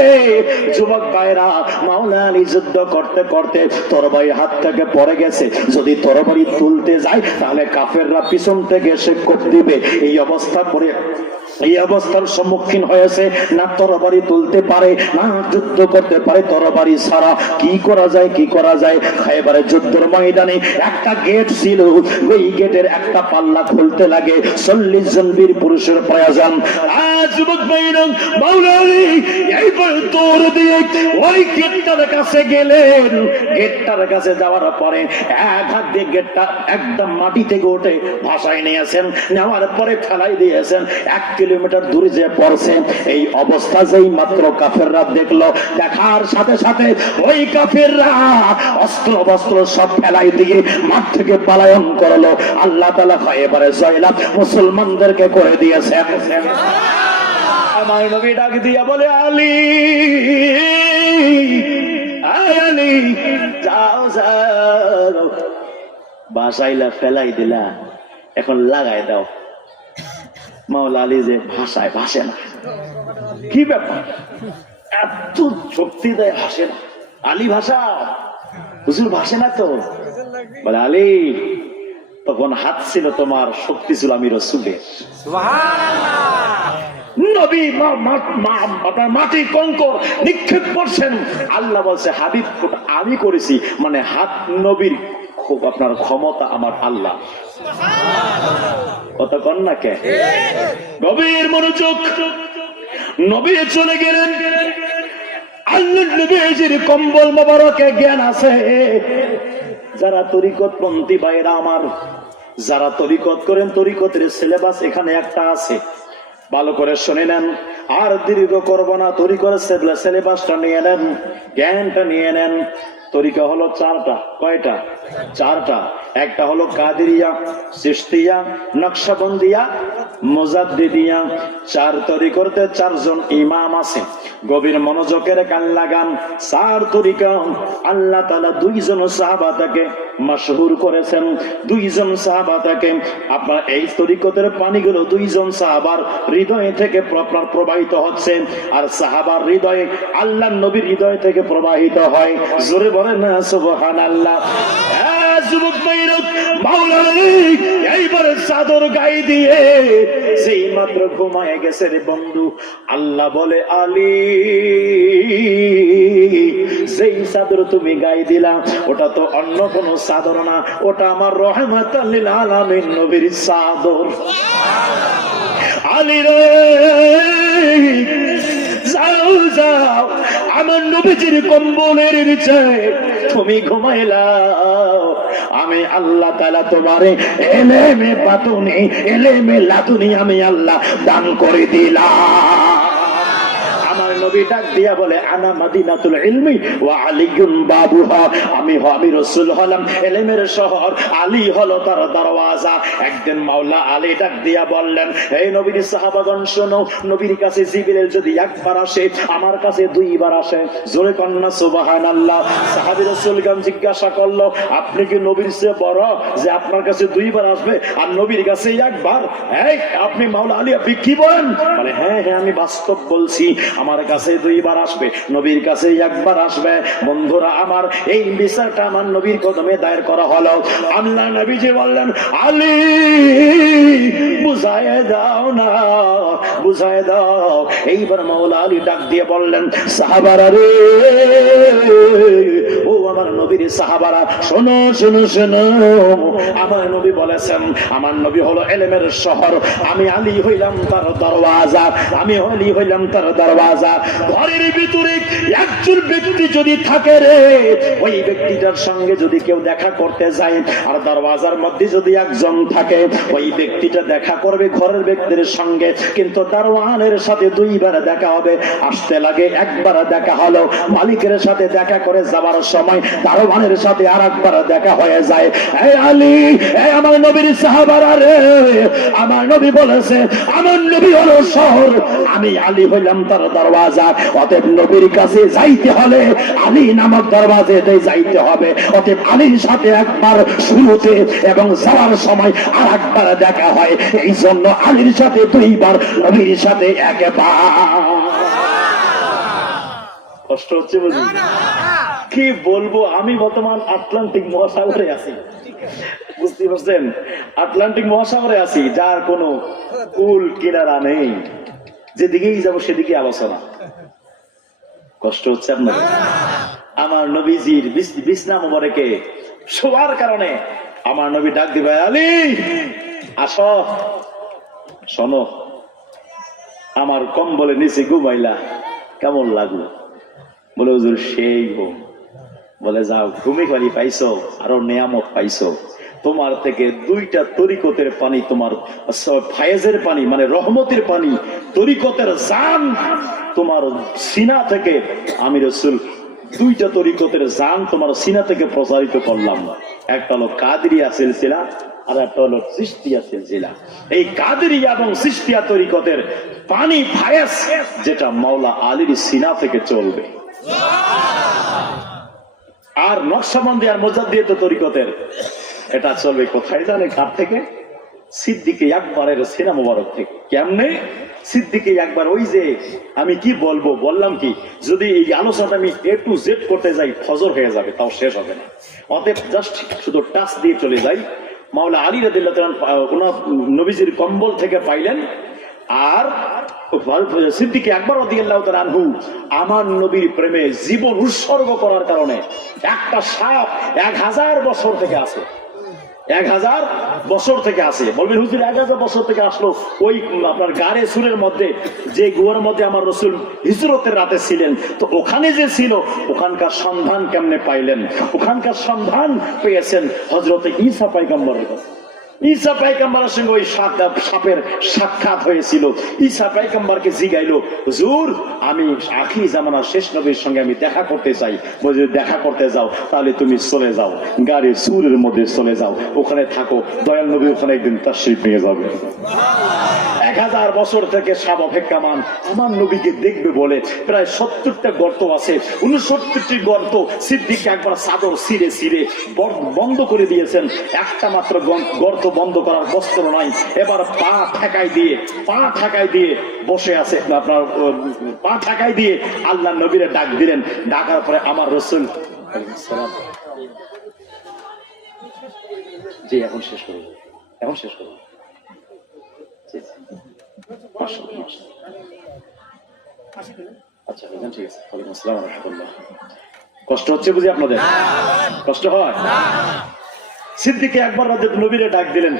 যুবক ভাইরা, মাওলা আলী যুদ্ধ করতে করতে তরবারি হাত থেকে পড়ে গেছে। যদি তরবারি তুলতে যায় তাহলে কাফেররা পিছন থেকে এসে কোপ দিবে। এই অবস্থা পরে, এই অবস্থার সম্মুখীন হয়েছে, না তরবারি তুলতে পারে, না যুদ্ধ করতে পারে তরবারি ছাড়া। কি করা যায়, কি করা যায়? খায়বারের যুদ্ধের ময়দানে একটা গেট ছিল, ওই গেটের একটা পাল্লা খুলতে লাগে 40 জন বীর পুরুষের প্রয়োজন। যুবক ভাইরা, মাওলা আলী এইবার দৌড় দিয়ে ওই গেটটার কাছে গেলেন। গেটটার কাছে যাওয়ার পরে এক হাত দিয়ে গেটটা একদম মাটি থেকে উঠে ভাসায় নিয়েছেন, নেওয়ার পরে ফেলাই দিয়েছেন। 1 কিলোমিটার দূরে যে পড়ছে। এই অবস্থা যেই মাত্র কাফেররা দেখলো, দেখার সাথে সাথে ওই কাফেররা অস্ত্র বস্ত্র সব ফেলাই দিয়ে মাঠ থেকে পলায়ন করলো। আল্লাহ তাআলা খায়বারে জয়লাভ মুসলমানদেরকে করে দিয়েছে। আমার নবী ডাক দিয়া বলে, আলী আলী, যাও যাও, বাসাইলা ফেলাই দিলা, এখন লাগাই দাও। মাওলা আলী যে ভাষায় ভাসে না, কি ব্যাপার, এত শক্তি দেয়, ভাসে না। আলী ভাষা, হুজুর ভাসে না তো। বলে, আলী তখন হাত ছিল তোমার, শক্তি ছিল আমি রাসূলের। নবী আপনার মাটি কঙ্কর নিক্ষেপ করছেন, আল্লাহ বলছে হাবিব আমি করেছি, মানে হাত নবীর খুব আপনার ক্ষমতা আমার আল্লাহ। কত কন্যা কে গভীর মনোযোগ। নবী চলে গেলেন, আল্লাহ নবীর কম্বল মোবারকে জ্ঞান আছে। যারা তরিকত পন্থী ভাইরা আমার, যারা তরিকত করেন, তরিকতের সিলেবাস এখানে একটা আছে, ভালো করে শুনে নেন। আর দীর্ঘ করব না, তরিকতের সিলেবাসটা নিয়ে নেন, জ্ঞানটা নিয়ে নেন। তরিকা হলো 4টা। কয়টা? 4টা। একটা হলো কাদেরিয়া, চিশতিয়া, নকশবন্দিয়া, মুজাদ্দিদিয়া। 4 তরিকতে 4 জন ইমাম আছে। গভীর মনোযোগের কান লাগান। 4 তরিকা আল্লাহ তাআলা 2 জন সাহাবাকে মাশহুর করেছেন। 2 জন সাহাবাকে আপনার এই তরিকতের পানিগুলো 2 জন সাহাবার হৃদয় থেকে আপনার প্রবাহিত হচ্ছে, আর সাহাবার হৃদয়ে আল্লাহর নবীর হৃদয় থেকে প্রবাহিত হয়। জোরে বলেন না সুবহানাল্লাহ। যুবক ভাইরা, মাওলা আলী এইবারে চাদর গায়ে দিয়ে সেই মাত্র ঘুমায় গেছে রে বন্ধু, আল্লাহ বলে আলী যেই চাদর তুমি গায়ে দিলা ওটা তো অন্য কোন চাদর না, ওটা আমার রহমাতাল লিল আলামিন নবীর চাদর। আলী রে যাও যাও, আমার নবীজির কম্বলের নিচে তুমি ঘুমাইলাও, আমি আল্লাহ তাআলা তোমারে এলেমে বাতুনি, এলেমে লাতুনি আমি আল্লাহ দান করে দিলাম। আমার নবী ডাক দিয়া বলে আনা মাদিনাতুল ইলমি ওয়া আলিয়ুন বাবুহা, আমি রাসূল হলাম ইলমের শহর, আলী হলো তার দরওয়াজা। একদিন মাওলা আলী ডাক দিয়া বললেন, এই নবীর সাহাবাগণ শোনো, নবীর কাছে জিবরিল যদি একবার আসে আমার কাছে 2 বার আসে। জোরে কন্না সুবহানাল্লাহ। সাহাবী রাসূলগণ জিজ্ঞাসা করলো, আপনি কি নবীর চেয়ে বড় যে আপনার কাছে 2 বার আসবে আর নবীর কাছে একবার? এই আপনি মাওলা আলী আপনি কি বলেন? বলে হ্যাঁ হ্যাঁ আমি বাস্তব বলছি, আমার কাছে 2 বার আসবে, নবীর কাছে একবার আসবে। বন্ধুরা আমার, এই বিচারটা আমার নবীর কদমে দায়ের করা হলো। আল্লাহ নবীজি বললেন, আলী বুঝায় দাও না, বুঝায় দাও। এইবার মাওলা আলী ডাক দিয়ে বললেন, সাহাবারা রে, ও আমার নবীর সাহাবারা শোনো শোনো শোনো, আমার নবী বলেছেন আমার নবী হলো ইলমের শহর, আমি আলী হইলাম তার দরওয়াজা, আমি আলী হইলাম তার দরওয়াজা। ঘরের ভিতরে একজন ব্যক্তি যদি থাকে রে, ওই ব্যক্তিটার সঙ্গে যদি কেউ দেখা করতে যায়, আর দরওয়াজার মধ্যে যদি একজন থাকে, ওই ব্যক্তিটা দেখা করবে ঘরের ব্যক্তির সঙ্গে, কিন্তু দারওয়ানের সাথে 2 বার দেখা হবে। আসতে লাগে একবার দেখা হলো, মালিকের সাথে দেখা করে যাবার সময় দারওয়ানের সাথে আরেকবার দেখা হয়ে যায়। এই আলী, এই আমার নবীর সাহাবারা রে, আমার নবী বলেছে আমার নবী হলো শহর, আমি আলী হইলাম তার দরওয়াজা। অতএব নবীর কাছে যাইতে হলে আলী নামক দরওয়াজাতে যাইতে হবে। অতএব আলীর সাথে একবার শুরুতে এবং যাওয়ার সময় আর একবার দেখা হয়, এই জন্য আলীর সাথে 2 বার, নবীর সাথে একবার। কষ্ট হচ্ছে বুঝি? কি বলবো, আমি বর্তমান আটলান্টিক মহাসাগরে আছি, বুঝতে পারছেন? আটলান্টিক মহাসাগরে আছি, যার কোনো কুল কিনারা নেই, যেদিকেই যাবো সেদিকে আলোচনা। কষ্ট হচ্ছে আপনার? আমার নবীজির বিছনা মোবারকে শোয়ার কারণে আমার নবী ডাক দিবে, আলী আসো, শোনো আমার কম্বলের নিচে ঘুমাইলা, কেমন লাগলো? বলে হুজুর সেই ঘুম। বলে যাও, ঘুমে পারি পাইছো, আরো নিয়ামত পাইছো, তোমার থেকে 2টা তরিকতের পানি, তোমার ফায়েজের পানি মানে রহমতের পানি, তরিকতের জান তোমার সিনা থেকে, আমি রাসূল 2টা তরিকতের জান তোমার সিনা থেকে প্রসারিত করলাম। একটা হলো কাদেরিয়া সিলসিলা, আর একটা হলো চিশতিয়া সিলসিলা। এই কাদেরিয়া এবং চিশতিয়া তরিকতের পানি ফায়েজ, যেটা মাওলা আলীর সিনা থেকে চলবে। আর নকশবন্দি আর মুজাদ্দিদ তরিকতের এটা চলবে কোথায় জানে? কার থেকে? সিদ্দিকে আকবরের সিনা মুবারক থেকে। কেমনে? সিদ্দিকে আকবর, ওই যে আমি কি বলবো, বললাম কি, যদি এই আলোচনাটা আমি A to Z করতে যাই ফজর হয়ে যাবে, তাও শেষ হবে না। অতএব জাস্ট শুধু টাচ দিয়ে চলে যাই। মাওলা আলী রাদিয়াল্লাহু তাআলা ওনার নবীজির কম্বল থেকে পাইলেন, আর সিদ্দিকে আকবর রাদিয়াল্লাহু তাআলা আনহু আমার নবীর প্রেমে জীবন উৎসর্গ করার কারণে একটা সাপ 1000 বছর থেকে আছে, 1000 বছর থেকে আছে। বলবেন হুজুর 1000 বছর থেকে আসলো? ওই আপনার গাড়ে সুরের মধ্যে, যে গুহার মধ্যে আমার রাসূল হিজরতের রাতে ছিলেন, তো ওখানে যে ছিল ওখানকার সন্ধান কেমনে পাইলেন? ওখানকার সন্ধান পেয়েছেন হযরতে ঈসা পয়গম্বরের কাছে। ঈসা পয়গম্বরের সঙ্গে ওই সাপের সাক্ষাৎ হয়েছিল। ঈসা পয়গম্বরকে জিগাইলো, হুজুর আমি আখিরি জামানার শেষ নবীর সঙ্গে আমি দেখা করতে চাই। বলে দেখা করতে যাও তাহলে তুমি চলে যাও গাড়ির সুরের মধ্যে চলে যাও, ওখানে থাকো, দয়াল নবী ওখানে একদিন তাশরীফ নিয়ে যাবে। 1000 বছর থেকে সাপ অপেক্ষামান আমার নবীকে দেখবে বলে প্রায় 70টা গর্ত আছে। 69টি গর্ত সিদ্দিককে একবার চাদর ছিঁড়ে ছিঁড়ে বন্ধ করে দিয়েছেন। একটা মাত্র গর্ত বন্ধ করার বস্ত্র নাই। এবার পা ঠেকাই দিয়ে বসে আছে, আপনার পা ঠেকাই দিয়ে আল্লাহ নবীরে ডাক দিলেন। ডাকার পরে আমার রাসূল জি এখন শেষ করব। আচ্ছা ঠিক আছে। ওয়ালাইকুম আসসালাম ওয়া রাহমাতুল্লাহ। কষ্ট হচ্ছে বুঝি আপনাদের? কষ্ট হয়? সিদ্দিকে একবার নবীরে ডাক দিলেন।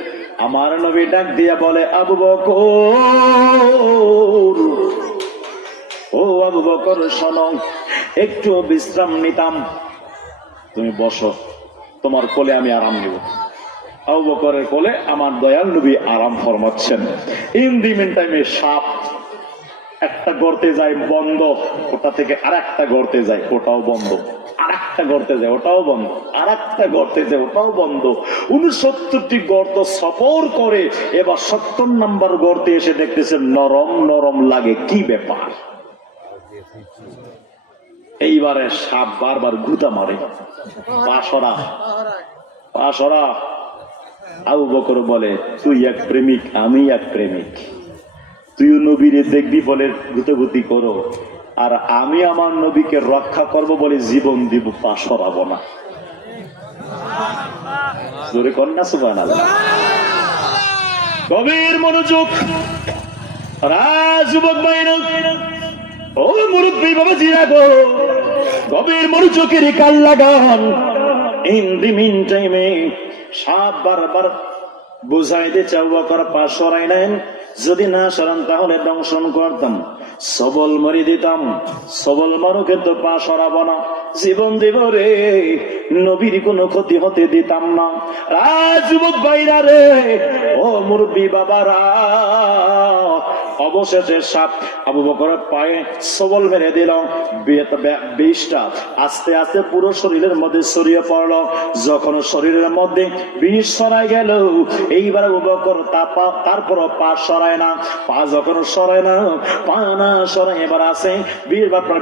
আমার নবী ডাক দিয়া বলে, আবু বকর, ও আবু বকর শোনো, একটু বিশ্রাম নিতাম, তুমি বসো, তোমার কোলে আমি আরাম নিব। আবু বকরের কোলে আমার দয়াল নবী আরাম ফরমাচ্ছেন। ইন দি মিন টাইমে সাপ একটা গর্তে যায় বন্ধ, ওটা থেকে আরেকটা গর্তে যায়, ওটাও বন্ধ, আরেকটা গর্তে যায়, ওটাও বন্ধ, আরেকটা গর্তে যায়, ওটাও বন্ধ। 69টি গর্ত সফর করে এবার 70 নম্বর গর্তে এসে দেখতেছে নরম নরম লাগে। কি ব্যাপার? এইবারে সাপ বারবার গুতা মারে, পা সরা। আবু বকর বলে, তুই এক প্রেমিক, আমি এক প্রেমিক, তুইও নবীরে দেখবি বলে গুতগুতি করো, আর আমি আমার নবীকে রক্ষা করব বলে জীবন দিব, পা সরাবো না। জোরে কন্যা সুবহানাল্লাহ। গভীর মনোযোগ, যুবক ভাইরা, ও মুরব্বী বাবাজি রাখো, গভীর মনোযোগের কান লাগান। ইন দি মিন টাইমে সাপ বারবার বুঝাইতে চাও বকর পা সরাই নেন, যদি না সরান তাহলে দংশন করতাম, সবল মরি দিতাম, সবল মারুকে তো পা সরাবো না, জীবন দেব রে, নবীর কোনো ক্ষতি হতে দিতাম না। যুবক ভাইরা রে, ও মুরব্বী বাবারা, অবশেষে সাপ আবু বকরের পায়ে সবল মেরে দিল। বিষটা আস্তে আস্তে পুরো শরীরের মধ্যে ছড়িয়ে পড়লো। যখন শরীরের মধ্যে বিষ ছড়াই গেল, এইবার আবু বকর তারপর পা সরায় না। পা যখন সরায় না, পা না সরাই এবার আছে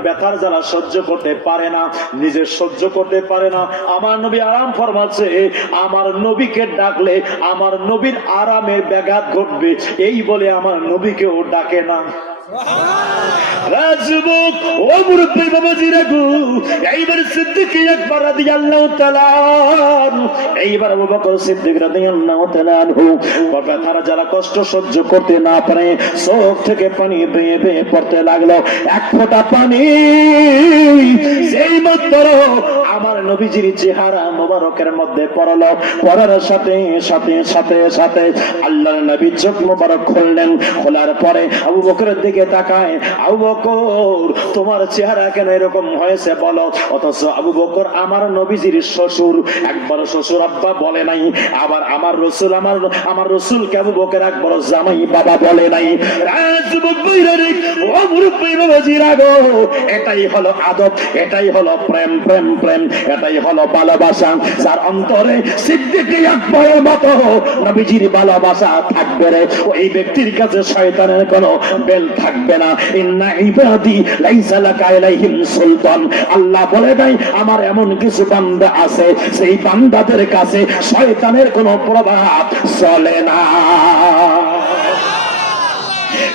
ব্যথার জ্বালা সহ্য করতে পারে না, নিজে সহ্য করতে পারে না। আমার নবী আরাম ফরমাচ্ছে, আমার নবীকে ডাকলে আমার নবীর আরামের ব্যাঘাত ঘটবে, এই বলে আমার নবীকে ও ডাকে না। রাজবুক ও মুরব্বী বাবাজি রাখু, এইবার সিদ্দিক আকবর রাদিয়াল্লাহু তাআলা, এইবার আবু বকর সিদ্দিক রাদিয়াল্লাহু তাআলা ব্যথার জ্বালা কষ্ট সহ্য করতে না পারে চোখ থেকে পানি বেয়ে বেয়ে পড়তে লাগলো। এক ফোঁটা পানি সেই মাত্র আমার নবীজির চেহারা মোবারকের মধ্যে পড়লো। পড়ার সাথে সাথে সাথে সাথে আল্লাহর নবী চোখ মোবারক খুললেন। খোলার পরে আবু বকরের দিকে তাকায়, আবু বকর তোমার চেহারা কেন এরকম হয়েছে বলো। অথচ আবু বকর আমার নবীজির শ্বশুর, একবার শ্বশুর আব্বা বলে নাই, আবার আমার রসুল আমার রসুলকে আবু বকর একবার জামাই বাবা বলে নাই। এটাই হলো আদব, এটাই হলো প্রেম, প্রেম প্রেম, এটাই হলো ভালোবাসা। যার অন্তরে সিদ্দিক আকবরের মতো নবীজির ভালোবাসা থাকবে রে, ওই ব্যক্তির কাছে শয়তানের কোনো বেল থাকবে না। ইন্না ইবাদি লাইসা লাকা আলাইহিম সুলতান, আল্লাহ বলে দেয় আমার এমন কিছু বান্দা আছে, সেই বান্দাদের কাছে শয়তানের কোনো প্রভাব চলে না।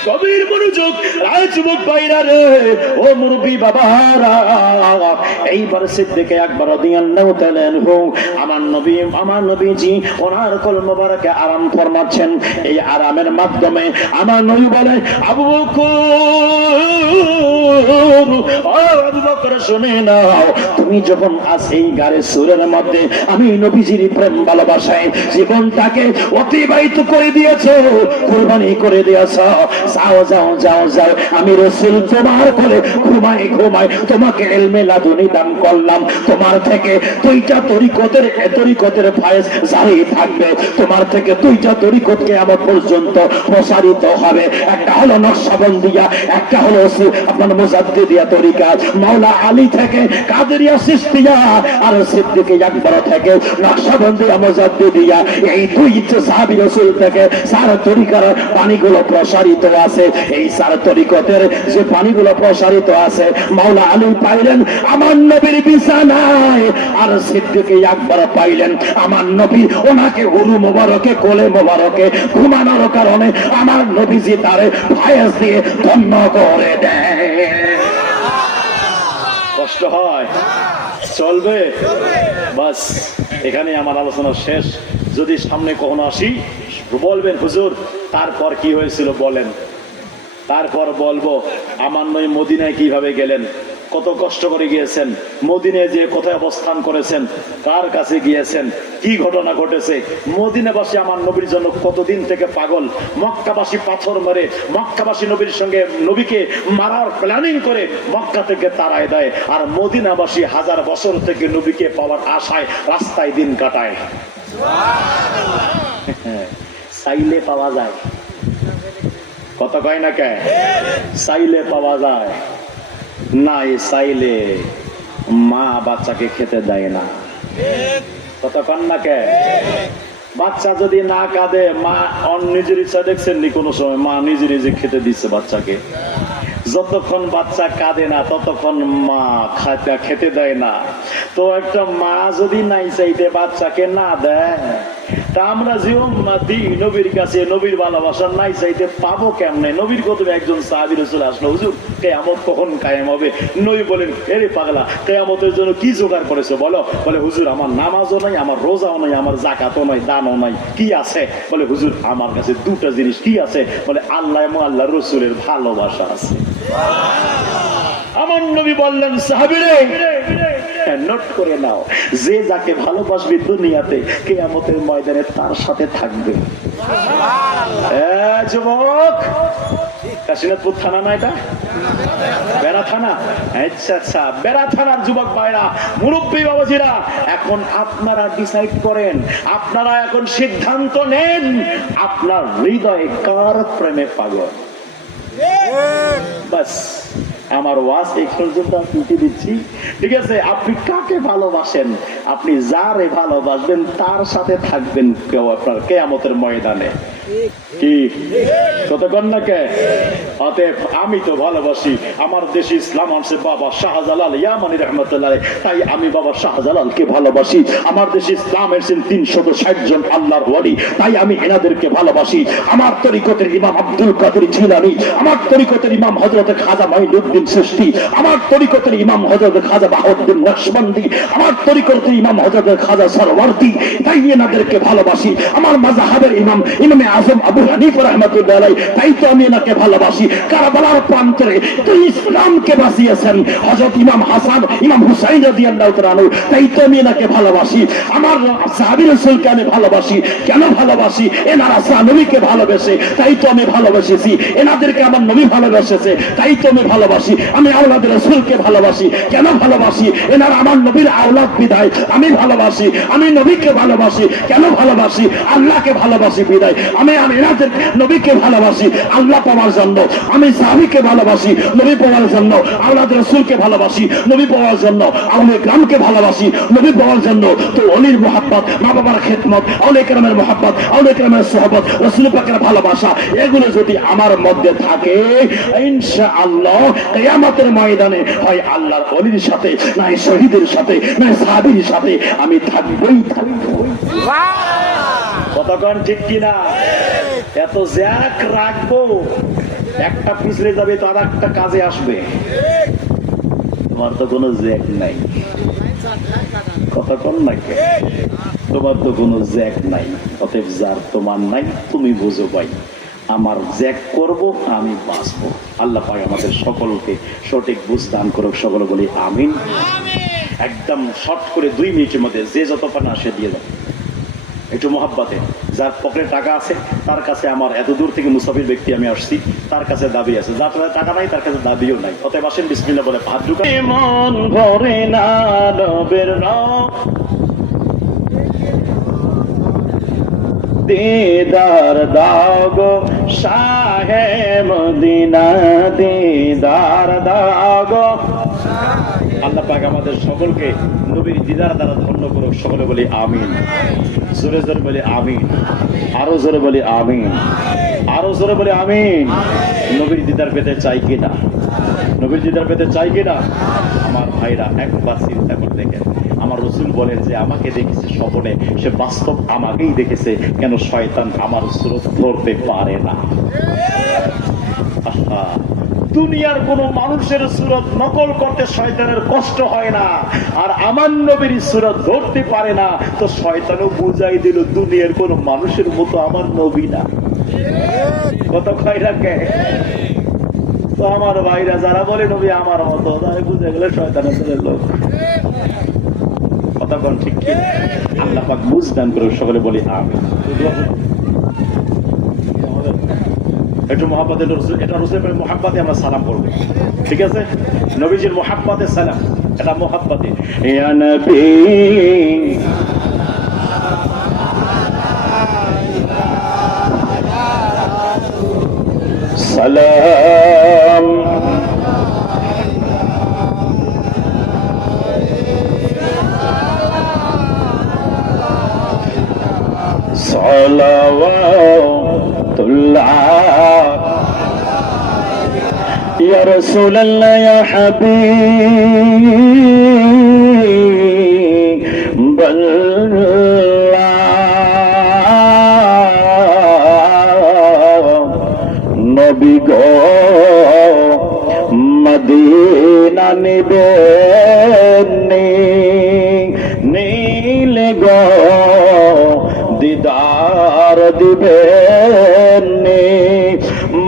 গভীর মনোযোগ, যুবক ভাইরা রে, ও মুরব্বী বাবারা, এইবার সিদ্দিক আকবর রাদিয়াল্লাহু তাআলা আনহু আমার নবীজি ওনার কোল মোবারকে আরাম ফরমাচ্ছেন। এই আরামের মাধ্যমে আমার নবী বলে, আবু বকর শুনে নাও, তুমি যখন আজ এই গাড়ির সুরের মধ্যে আমি নবীজির প্রেম ভালোবাসায় জীবনটাকে অতিবাহিত করে দিয়েছো, কুরবানি করে দিয়েছো, যাও যাও যাও যাও, আমি রাসূল তোমার কোলে ঘুমাই ঘুমাই তোমাকে ইলমে লাদুনি দান করলাম, তোমার থেকে দুইটা তরিকতের ফায়েজ জারি থাকবে, তোমার থেকে দুইটা তরিকত কিয়ামত পর্যন্ত প্রসারিত হবে। একটা হলো নকশবন্দিয়া, একটা হলো আপনার মুজাদ্দিদিয়া তরিকা। মাওলা আলী থেকে কাদেরিয়া চিশতিয়া, আর সিদ্দিক আকবর থেকে নকশবন্দিয়া মুজাদ্দিদিয়া, এই দুই সাহাবী রাসূল থেকে চার তরিকার পানিগুলো প্রসারিত আছে। এই চার তরিকতের যে পানিগুলো প্রসারিত আছে, মাওলা আলী পাইলেন আমার নবীর বিছানায়, আর সিদ্দিক আকবর পাইলেন আমার নবী ওনাকে উরু মোবারকে কোলে মোবারকে ঘুমানোর কারণে আমার নবীজি তারে ফায়েজ দিয়ে ধন্য করে দেয়। কষ্ট হয়? চলবে? বাস এখানে আমার আলোচনা শেষ। যদি সামনে কখনো আসি বলবেন হুজুর তারপর কি হয়েছিল বলেন, তারপর বলবো আমার নয় মদিনায় কিভাবে গেলেন, কত কষ্ট করে গিয়েছেন, মদিনায় যে কোথায় অবস্থান করেছেন, কার কাছে গিয়েছেন, কি ঘটনা ঘটেছে, মদিনাবাসী আমার নবীর জন্য কতদিন থেকে পাগল, মক্কাবাসী পাথর মেরে মক্কাবাসী নবীর সঙ্গে নবীকে মারার প্ল্যানিং করে মক্কা থেকে তাড়ায় দেয়, আর মদিনাবাসী হাজার বছর থেকে নবীকে পাওয়ার আশায় রাস্তায় দিন কাটায়। চাইলে পাওয়া যায়, কথা কয় না কে? চাইলে পাওয়া যায়, নাই চাইলে মা বাচ্চাকে খেতে দেয় না, কথা কন না কে? বাচ্চা যদি না কাঁদে, মা নিজের ইচ্ছা দেখছেন নি কোনো সময় মা নিজে নিজে খেতে দিচ্ছে বাচ্চাকে? যতক্ষণ বাচ্চা কাঁদে না ততক্ষণ মা খেতে দেয় না। তো একটা মা যদি নাই চাইতে বাচ্চাকে না দেয়, তা আমরা জীবন দিই নবীর কাছে, নবীর ভালোবাসা নাই চাইতে পাবো কেমনে? নবীর কতবে একজন সাহাবী রাসূল আসলো, হুজুর কিয়ামত কখন কায়েম হবে? নবী বলেন, এরে পাগলা, কিয়ামতের জন্য কি জোগাড় করেছো বলো? বলে, হুজুর আমার নামাজও নাই, আমার রোজাও নাই, আমার যাকাতও নাই, দানও নাই, কি আছে? বলে, হুজুর আমার কাছে দুটা জিনিস। কি আছে? বলে, আল্লাহ এবং আল্লাহর রাসূলের ভালোবাসা আছে। আমার নবী বললেন, সাহাবীরে নোট করে নাও, যে যাকে ভালোবাসবে দুনিয়াতে কিয়ামতের ময়দানে তার সাথে থাকবে। যুবক, কাশীনাথপুর থানা না এটা? বেড়া থানা? আচ্ছা আচ্ছা, বেড়া থানার যুবক ভাইরা, মুরব্বী বাবাজিরা, এখন আপনারা ডিসাইড করেন, আপনারা এখন সিদ্ধান্ত নেন, আপনার হৃদয়ে কার প্রেমে পাগল। বাস আমার ওয়াজ এই পর্যন্ত আমি দিচ্ছি, ঠিক আছে? আপনি কাকে ভালোবাসেন, আপনি যারে ভালোবাসবেন তার সাথে থাকবেন আপনার কিয়ামতের ময়দানে। কি কতক্ষণ না কে? অতএব আমি তো ভালোবাসি আমার দেশে ইসলাম আনছে বাবা শাহজালাল ইয়ামানি রহমতুল্লাহ, তাই আমি বাবা শাহজালালকে ভালোবাসি। আমার দেশে ইসলাম এসেছেন 360 জন আল্লাহর ওয়ালি, তাই আমি এনাদেরকে ভালোবাসি। আমার তরিকতের ইমাম আব্দুল কাদের জিলানী, আমার তরিকতের ইমাম হযরত খাজা মাইনুদ্দিন চিশতি, আমার তরিকতের ইমাম হযরত খাজা বাহাউদ্দিন নকশবন্দি, আমার তরিকতের ইমাম হযরত খাজা সরওয়ার্দী, তাই এনাদেরকে ভালোবাসি। আমার মাযহাবের ইমাম ইমামে আজম আবু হানিফা রাহমাতুল্লাহ আলাইহি, তাই তো আমি এনাকে ভালোবাসি। কারবালার প্রান্তরে তিনি ইসলামকে বাঁচিয়েছেন হযরত ইমাম হাসান ইমাম হুসাইন রাদিয়াল্লাহু তাআলা আনহু, তাই তো আমি এনাকে ভালোবাসি। আমার সাহাবী রাসূলকে আমি ভালোবাসি। কেন ভালোবাসি? এনারা নবীকে ভালোবেসে, তাই তো আমি ভালোবেসেছি। এনাদেরকে আমার নবী ভালোবেসেছে, তাই তো আমি ভালোবাসি। আমি আওলাদ রাসূলকে ভালোবাসি। কেন ভালোবাসি? এনারা আমার নবীর আওলাদ বিদায় আমি ভালোবাসি। আমি নবীকে ভালোবাসি। কেন ভালোবাসি? আল্লাহকে ভালোবাসি বিদায় আমি এনাদের নবীকে ভালোবাসি আল্লাহ পাওয়ার জন্য। আমি সাহাবীকে ভালোবাসি নবী পাওয়ার জন্য। আওলাদ রাসূলকে ভালোবাসি নবী পাওয়ার জন্য। আউলিয়া গ্রামকে ভালোবাসি নবী পাওয়ার জন্য। তো ওলির মুহাব্বত, মা বাবার খেদমত, আউলিয়া কেরামের মুহাব্বত, আউলিয়া কেরামের সুহবত, রাসূল পাকের ভালোবাসা, এগুলো যদি আমার মধ্যে থাকে, ইনশাআল্লাহ কিয়ামতের ময়দানে হয় আল্লাহর ওলির সাথে, না শহীদের সাথে, না সাহাবীর সাথে আমি থাকবই থাকবই। কতক্ষণ ঠিক কিনা? এত জ্যাক রাখবো, একটা পিছলে যাবে তো আর একটা কাজে আসবে। তোমার তো কোনো জ্যাক নাই, কতক্ষণ নাকি? তোমার তো কোনো জ্যাক নাই, অতএব যার তোমার নাই তুমি বুঝো ভাই। আমার জ্যাক করব, আমি বাঁচবো। আল্লাহ পাক আমাদের সকলকে সঠিক বুঝ দান করুক, সকলে বলি আমিন। একদম শর্ট করে 2 মিনিটের মধ্যে যে যত পানা সে দিয়ে দাও। একটু মোহাব্বতে। যার পকেটে টাকা আছে তার কাছে আমার এত দূর থেকে মুসাফির ব্যক্তি আমি আসছি, তার কাছে দাবি আছে। যার কাছে টাকা নাই তার কাছে দাবিও নাই। অতএব আসেন বিসমিল্লাহ বলে হাত ঢুকা। মন ভরে না নবের দিদার দাও গো শাহে মদিনা, দিদার দাও গো। আল্লাহ পাক আমাদের সকলকে নবীর দিদার দ্বারা ধন্য করুক। সকলে বলি আমিন। জোরে জোরে বলি আমিন, আরো জোরে বলি আমিন, আরো জোরে বলি আমিন। নবীর দিদার পেতে চাই কিনা? নবীর দিদার পেতে চাই কিনা? আমার ভাইরা একবার চিন্তা করে দেখেন, আমার রাসূল বলেন যে আমাকে দেখেছে স্বপ্নে, সে বাস্তব আমাকেই দেখেছে, কেন শয়তান আমার সুরত ধরতে পারে না। আহা, দুনিয়ার কোন মানুষের সুরত নকল করতে শয়তানের কষ্ট হয় না, আর আমার নবীর সুরত ধরতে পারে না, তো শয়তানও বুঝাই দিল দুনিয়ার কোন মানুষের মতো আমার নবী না। কত খাইরা কে তো আমার ভাইরা যারা বলে নবী আমার মতো, তাই বুঝে গেলে শয়তানের লোক। কথা কোন ঠিক কি? আল্লাহ পাক বুঝদান করে। সকলে বলি আমিন। একটু মোহাব্বতে, এটা রসুলের মোহাব্বতে আমরা সালাম করবো, ঠিক আছে? নবীজির মোহাব্বতে সালাম, এটা মোহাব্বতে। ইয়া নবী সালাম, সালাওয়াতুল্লাহ ইয়া রাসূলুল্লাহ ইয়া হাবিবাল্লাহ। নবী গো মদিনা নিবেন, নীলে গো দিদার দিবেন,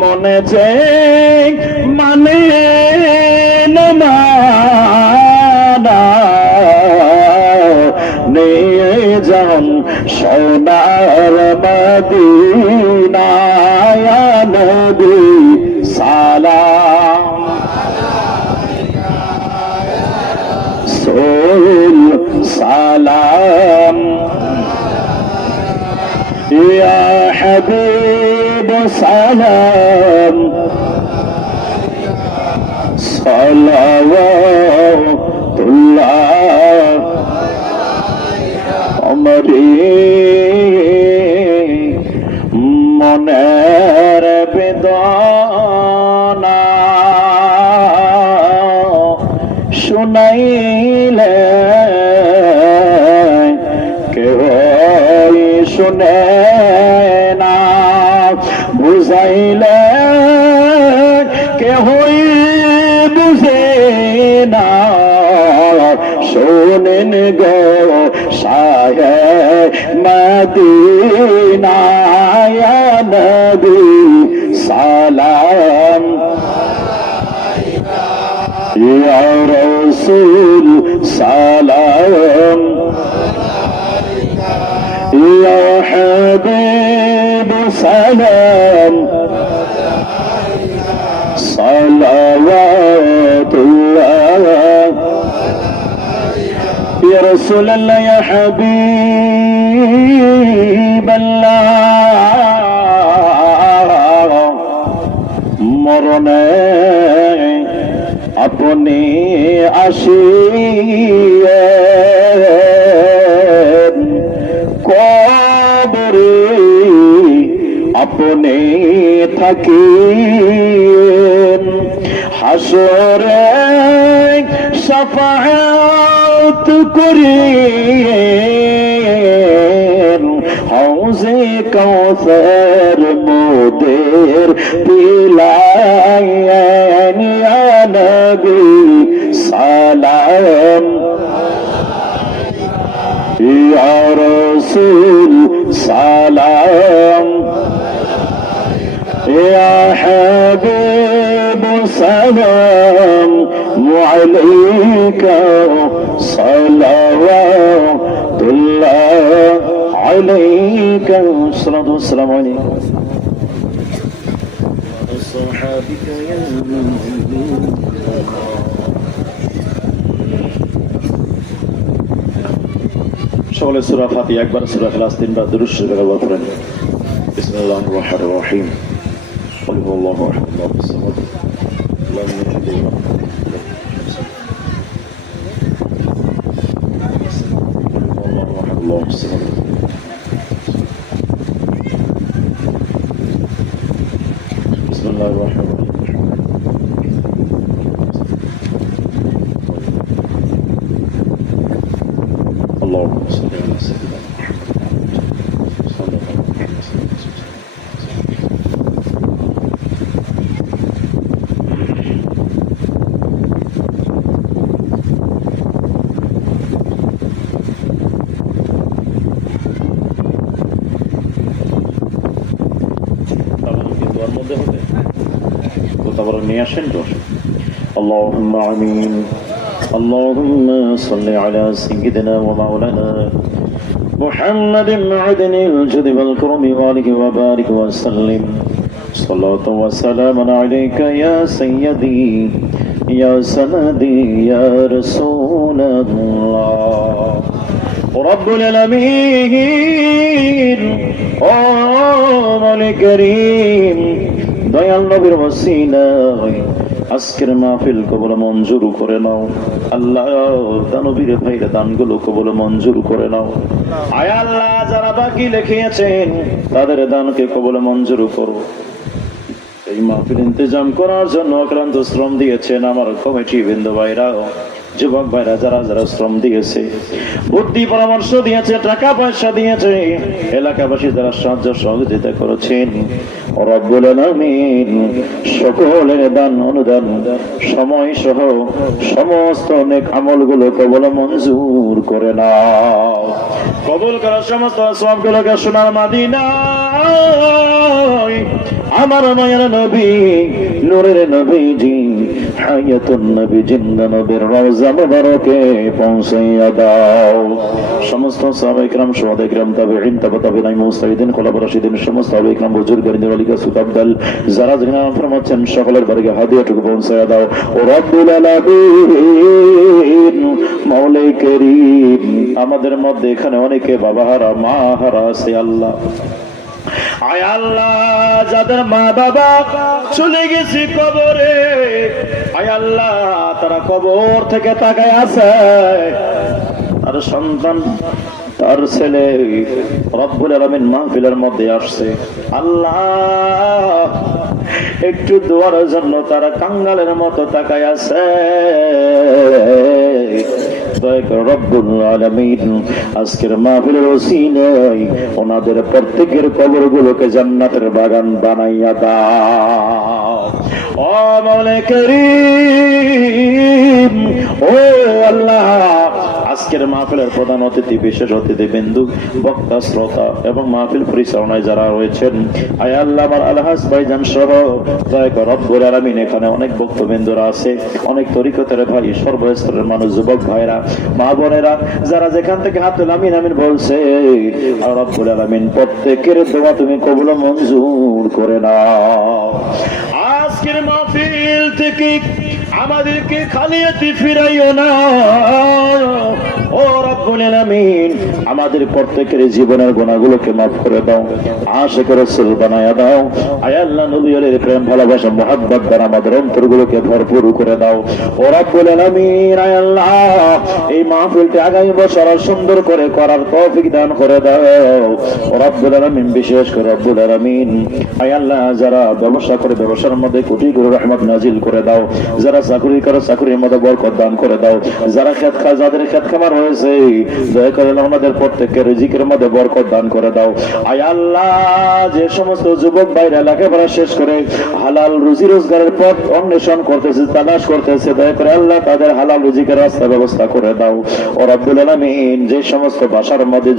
মনে যে মানে না নিয়ে যান সোনার মদিনা। ইয়া নবী সালাম, রাসূল সালাম, ইয়া হাবিব সালাম, সালাওয়াতুল্লাহ আমারি মনের বেদনা শুনাইলে কেউ শুনে না, বুঝাইলে কেহই বুঝে না। শোনেন গো শাহে মদিনা, ইয়া নবী সালাম, ইয়া রাসূল সালাম, ইয়া হাবিব সালাম, সালাওয়াতুল্লাহ ইয়া রাসূলুল্লাহ ইয়া হাবিবাল্লাহ। মরণে আপনি আসিয়েন, কবরে আপনি থাকিয়েন, হাসরে শাফাআত করিয়েন, হাউজে কাউসার মোদের পিলায়েন। ইয়া নবী সালাম, ইয়া রাসূল সালাম, ইয়া হাবিব সালাম আলাইকা সালাওয়াতুল্লাহ عليك الصلاة والسلام عليك وأصحابك يا সকলে সূরা ফাতিহা একবার, সূরা ইখলাস তিনবার, দুরূদ শরীফ একবার পড়েন। বিসমিল্লাহির রহমানির রহিম। قل هو الله احد الله الصمد لم يلد ولم يولد الله احد الله الصمد. بسم الله الرحمن الرحيم. اللهم صل على سيدنا محمد صلى الله عليه وسلم. اللهم آمين. اللهم صل على سيدنا ومولانا محمد معدن الجود والكرم وآله وبارك وسلم. صلاة وسلام عليك يا سيدي يا سندي يا رسول الله. رب العالمين ও মালিক করিম, দয়াল নবীর ওসিলায় আজকের মাহফিল কবুল মঞ্জুর করে নাও আল্লাহ। দানবীর ভাইরা দানগুলো কবুল মঞ্জুর করে নাও আয় আল্লাহ। যারা বাকি লিখিয়েছেন তাদের দানকে কবুল মঞ্জুর করো। এই মাহফিল ইন্তজাম করার জন্য অক্লান্ত শ্রম দিয়েছেন আমার কমিটি বৃন্দ ভাইরা, যুবক ভাইরা, যারা যারা শ্রম দিয়েছে, বুদ্ধি পরামর্শ দিয়েছে, টাকা পয়সা দিয়েছে, এলাকাবাসী যারা সাহায্য সহযোগিতা করেছেন, রব্বুল আলামিন সকলের দান অনুদান সময় সহ সমস্ত নেক আমলগুলো কবুল মঞ্জুর করে নাও। কবুল করার সমস্ত সবগুলোকে সোনার মদিনায় আমার মায়ের নবী নূরের নবীজি হায়াতুন নবী জিন্দা নবীর রওজা মুবারকে পৌঁছাইয়া দাও। সমস্ত সাহাবায়ে কেরাম, শুহাদায়ে কেরাম, তাবেঈন, তাবেঈন, মুস্তাহিদিন, খোলাফায়ে রাশিদিন, সমস্ত সাহাবায়ে কেরাম, বুজুর্গান, ওয়ালিকা, সুতাবদাল, যারা যারা ফরমাচ্ছেন সকলের বাড়িতে হাদিয়াটুকু পৌঁছাইয়া দাও। ও রব্বুল আলামিন মাওলাই করিম, আমাদের মধ্যে এখানে অনেকে বাবা হারা, মা হারা আছে আল্লাহ। আয় আল্লাহ, যাদের মা বাবা চলে গেছে কবরে, আয় আল্লাহ তারা কবর থেকে তাকায় আছে, আর সন্তান তার ছেলে রব্বুল আলামিন মাহফিলের মধ্যে আসছে আল্লাহ, একটু দোয়ার জন্য তারা কাঙ্গালের মতো তাকায় আছে। রব্বুল আলামিন আজকের মাহফিলের ওসিলায় ওনাদের প্রত্যেকের কবরগুলোকে জান্নাতের বাগান বানাইয়া দাও। ও মাওলাই করিম, ও আল্লাহ, আজকের মাহফিলের প্রধান অতিথি, বিশেষ অতিথি বিন্দু, বক্তা, শ্রোতা এবং মাহফিল পরিচালনায় যারা রয়েছেন, আয় আল্লাহ আমার আলহাজ ভাইজান সহ রব্বুল আলামিন এখানে অনেক বক্তবিন্দুরা আছে, অনেক তরিকতের ভাই, সর্বস্তরের মানুষ, যুবক ভাইরা, মা বোনেরা, যারা যেখান থেকে হাত তুলে আমিন আমিন বলছে, আর রব্বুল আলামিন প্রত্যেকের দোয়া তুমি কবুল মঞ্জুর করে নাও। আজকের মাহফিল থেকে আমাদেরকে খালিয়াতি ফিরাইও না। ও রব্বুল আলামিন আমাদের প্রত্যেকের জীবনের গুনাহগুলোকে মাফ করে দাও, আশিক রাসূল বানায়া দাও। আয় আল্লাহ নবীর প্রেম ভালোবাসা মুহাব্বত দ্বারা আমাদের অন্তরগুলোকে ভরপুর করে দাও। ও রব্বুল আলামিন, আয় আল্লাহ এই মাহফিলটি আগামী বছর সুন্দর করে করার তৌফিক দান করে দাও। ও রব্বুল আলামিন, বিশেষ করে রব্বুল আলামিন, আয় আল্লাহ যারা ব্যবসা করে ব্যবসার মধ্যে কোটি কোটি রহমত নাজিল করে দাও, যারা চাকরি করে চাকরির মধ্যে বরকত দান করে দাও, যারা খেত খায়, যাদের খেত খামার হয়েছে, দয়া করে আমাদের প্রত্যেকের রিজিকের মধ্যে বরকত দান করে দাও। আয় আল্লাহ যে সমস্ত যুবক ভাইরা লেখাপড়া শেষ করে হালাল রুজি রোজগারের পথ অন্বেষণ করতেছে, তালাশ করতেছে, দয়া করে আল্লাহ তাদের হালাল রুজিকের রাস্তা ব্যবস্থা করে দাও। ও রব্বুল আলামিন যে সমস্ত বাসার মধ্যে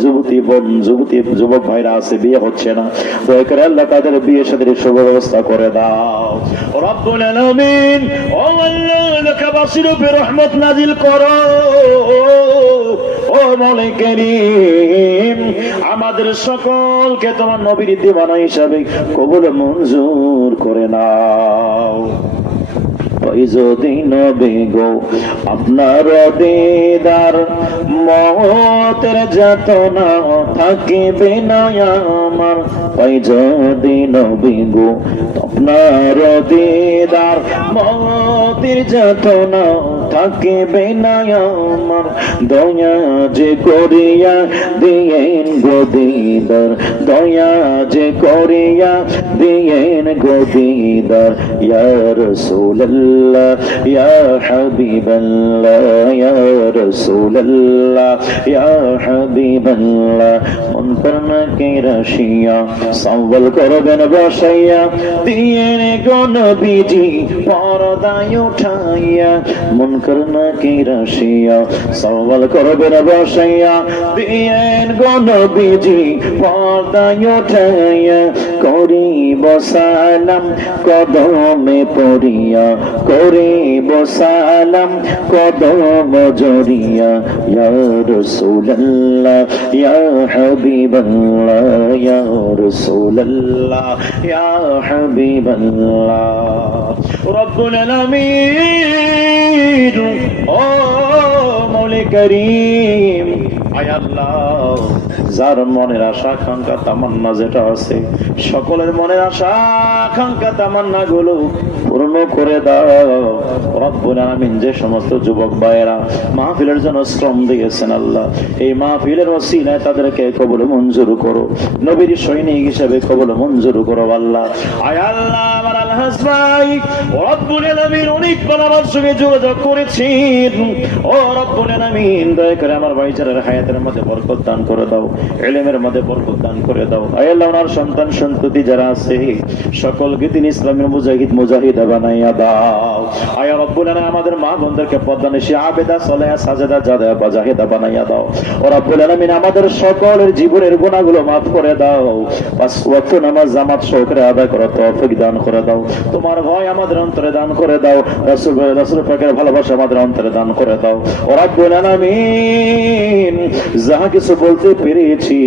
যুবক ভাইরা আছে, বিয়ে হচ্ছে না, দয়া করে আল্লাহ তাদের বিয়ে সাথে শুভ ব্যবস্থা করে দাও। ও রব্বুল আলামিন, ও আল্লাহ এলাকাবাসীর উপর রহমত নাজিল করো। ও মাওলাই করিম, আমার আমাদের সকলকে তোমার নবীর দিওয়ানা হিসাবে কবুল মঞ্জুর করে নাও। যদি নবী গো আপনার দিদার মতের যাতনা থাকিবে না আমার, পাই যদি নবী গো আপনার দিদার মতের যাতনা থাকিবে না আমার, দয়া যে করিয়া দিয়েন গো দিদার, দয়া যে করিয়া দিয়েন গো দিদার, ইয়া রাসূলুল্লাহ ইয়া হাবিবাল্লাহ ইয়া রাসূলুল্লাহ ইয়া হাবিবাল্লাহ। মন প্রাণ কে রাশিয়া সওয়াল করবেন বসাইয়া, দিয়েন গো নবীজি পর্দায় উঠাইয়া, মন প্রাণ কে রাশিয়া সওয়াল করবেন বসাইয়া, দিয়েন গো নবীজি পর্দায় উঠাইয়া, করিব সালাম কদমে পড়িয়া, করিব সালাম কদম জড়িয়া, ইয়া রাসূলুল্লাহ ইয়া হাবিবাল্লাহ ইয়া রাসূলুল্লাহ ইয়া হাবিবাল্লাহ। রব্বুল আলামিন ও মৌলা করিম, আয় আল্লাহ যার মনের আশা আকাঙ্ক্ষা তামান্না যেটা আছে, সকলের মনের আশা আকাঙ্ক্ষা তামান্না গুলো পূর্ণ করে দাও রব্বুল আলামিন। যে সমস্ত যুবক ভাইয়েরা মাহফিলের জন্য শ্রম দিয়েছেন আল্লাহ, এই মাহফিলের ওসিলায় তাদেরকে কবুল মঞ্জুর করো, নবীর সৈনিক হিসেবে কবুল মঞ্জুর করো আল্লাহ। আয় আল্লাহ আমার আলহাজ ভাই রব্বুল আলামিন অনেক আমার সঙ্গে যোগাযোগ করেছেন, ও রব্বুল আলামিন দয়া করে আমার ভাইচারের হায়াতের মধ্যে বরকত দান করে দাও, ইলমের মধ্যে বরকত দান করে দাও। আয় আল্লাহ ওনার সন্তান সন্ততি যারা আছে সকলকে তিনি ইসলামের মুজাহিদা বানাইয়া দাও। আয় রব্বুল আলামিন আমাদের মা বোনদেরকে পদ্মানিশী আবেদা সালেহা সাজেদা জাদা জাহিদা বানাইয়া দাও। ও রব্বুল আলামিন আমাদের সকলের জীবনের গুনাহগুলো মাফ করে দাও, পাঁচ ওয়াক্ত নামাজ জামাত সহকারে আদায় করার তৌফিক দান করে দাও, তোমার ভয় আমাদের অন্তরে দান করে দাও, রাসূল পাকের ভালোবাসা আমাদের অন্তরে দান করে দাও। ও রব্বুল আলামিন যাহা কিছু বলতে পেরেছি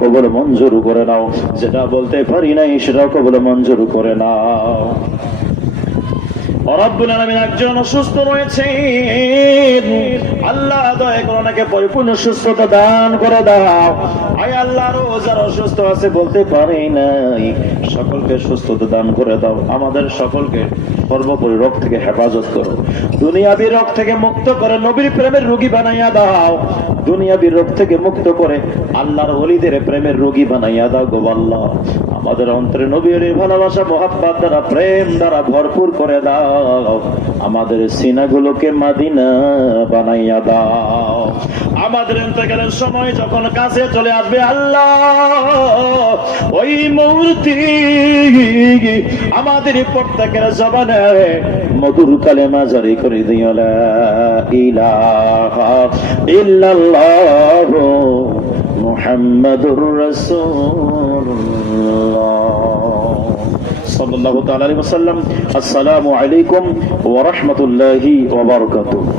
কবুল মঞ্জুর করে নাও, যেটা বলতে পারি নাই সেটাও কবুল মঞ্জুর করে নাও। রব্বুল আলামিন একজন অসুস্থ রয়েছেন, আল্লাহ দয়া করে ওনাকে পরিপূর্ণ সুস্থতা দান করে দাও। আয় আল্লাহ যারা অসুস্থ আছে বলতে পারে নাই সকলকে সুস্থতা দান করে দাও, আমাদের সকলকে সর্বোপরি রোগ থেকে হেফাজত করো, দুনিয়াবী রোগ থেকে মুক্ত করে নবীর প্রেমের রোগী বানাইয়া দাও, দুনিয়াবী রোগ থেকে মুক্ত করে আল্লাহর ওলিদের প্রেমের রোগী বানাইয়া দাও গো আল্লাহ। আমাদের অন্তরে নবীর ভালোবাসা মোহাব্বত দ্বারা প্রেম দ্বারা ভরপুর করে দাও, আমাদের সিনাগুলোকে মাদিনা বানাইয়া দাও। আমাদের ইন্তেকালের সময় যখন কাছে চলে আসবে আল্লাহ, ওই মুহূর্তে আমাদের প্রত্যেকের জবানে মধুর কালেমা জারি করে দিও, লা ইলাহা ইল্লাল্লাহ মুহাম্মাদুর রাসূলুল্লাহ সাল্লাল্লাহু তাআলা আলাইহি ওয়াসাল্লাম। আসসালামু আলাইকুম ওয়া রাহমাতুল্লাহি ওয়া বারাকাতুহু।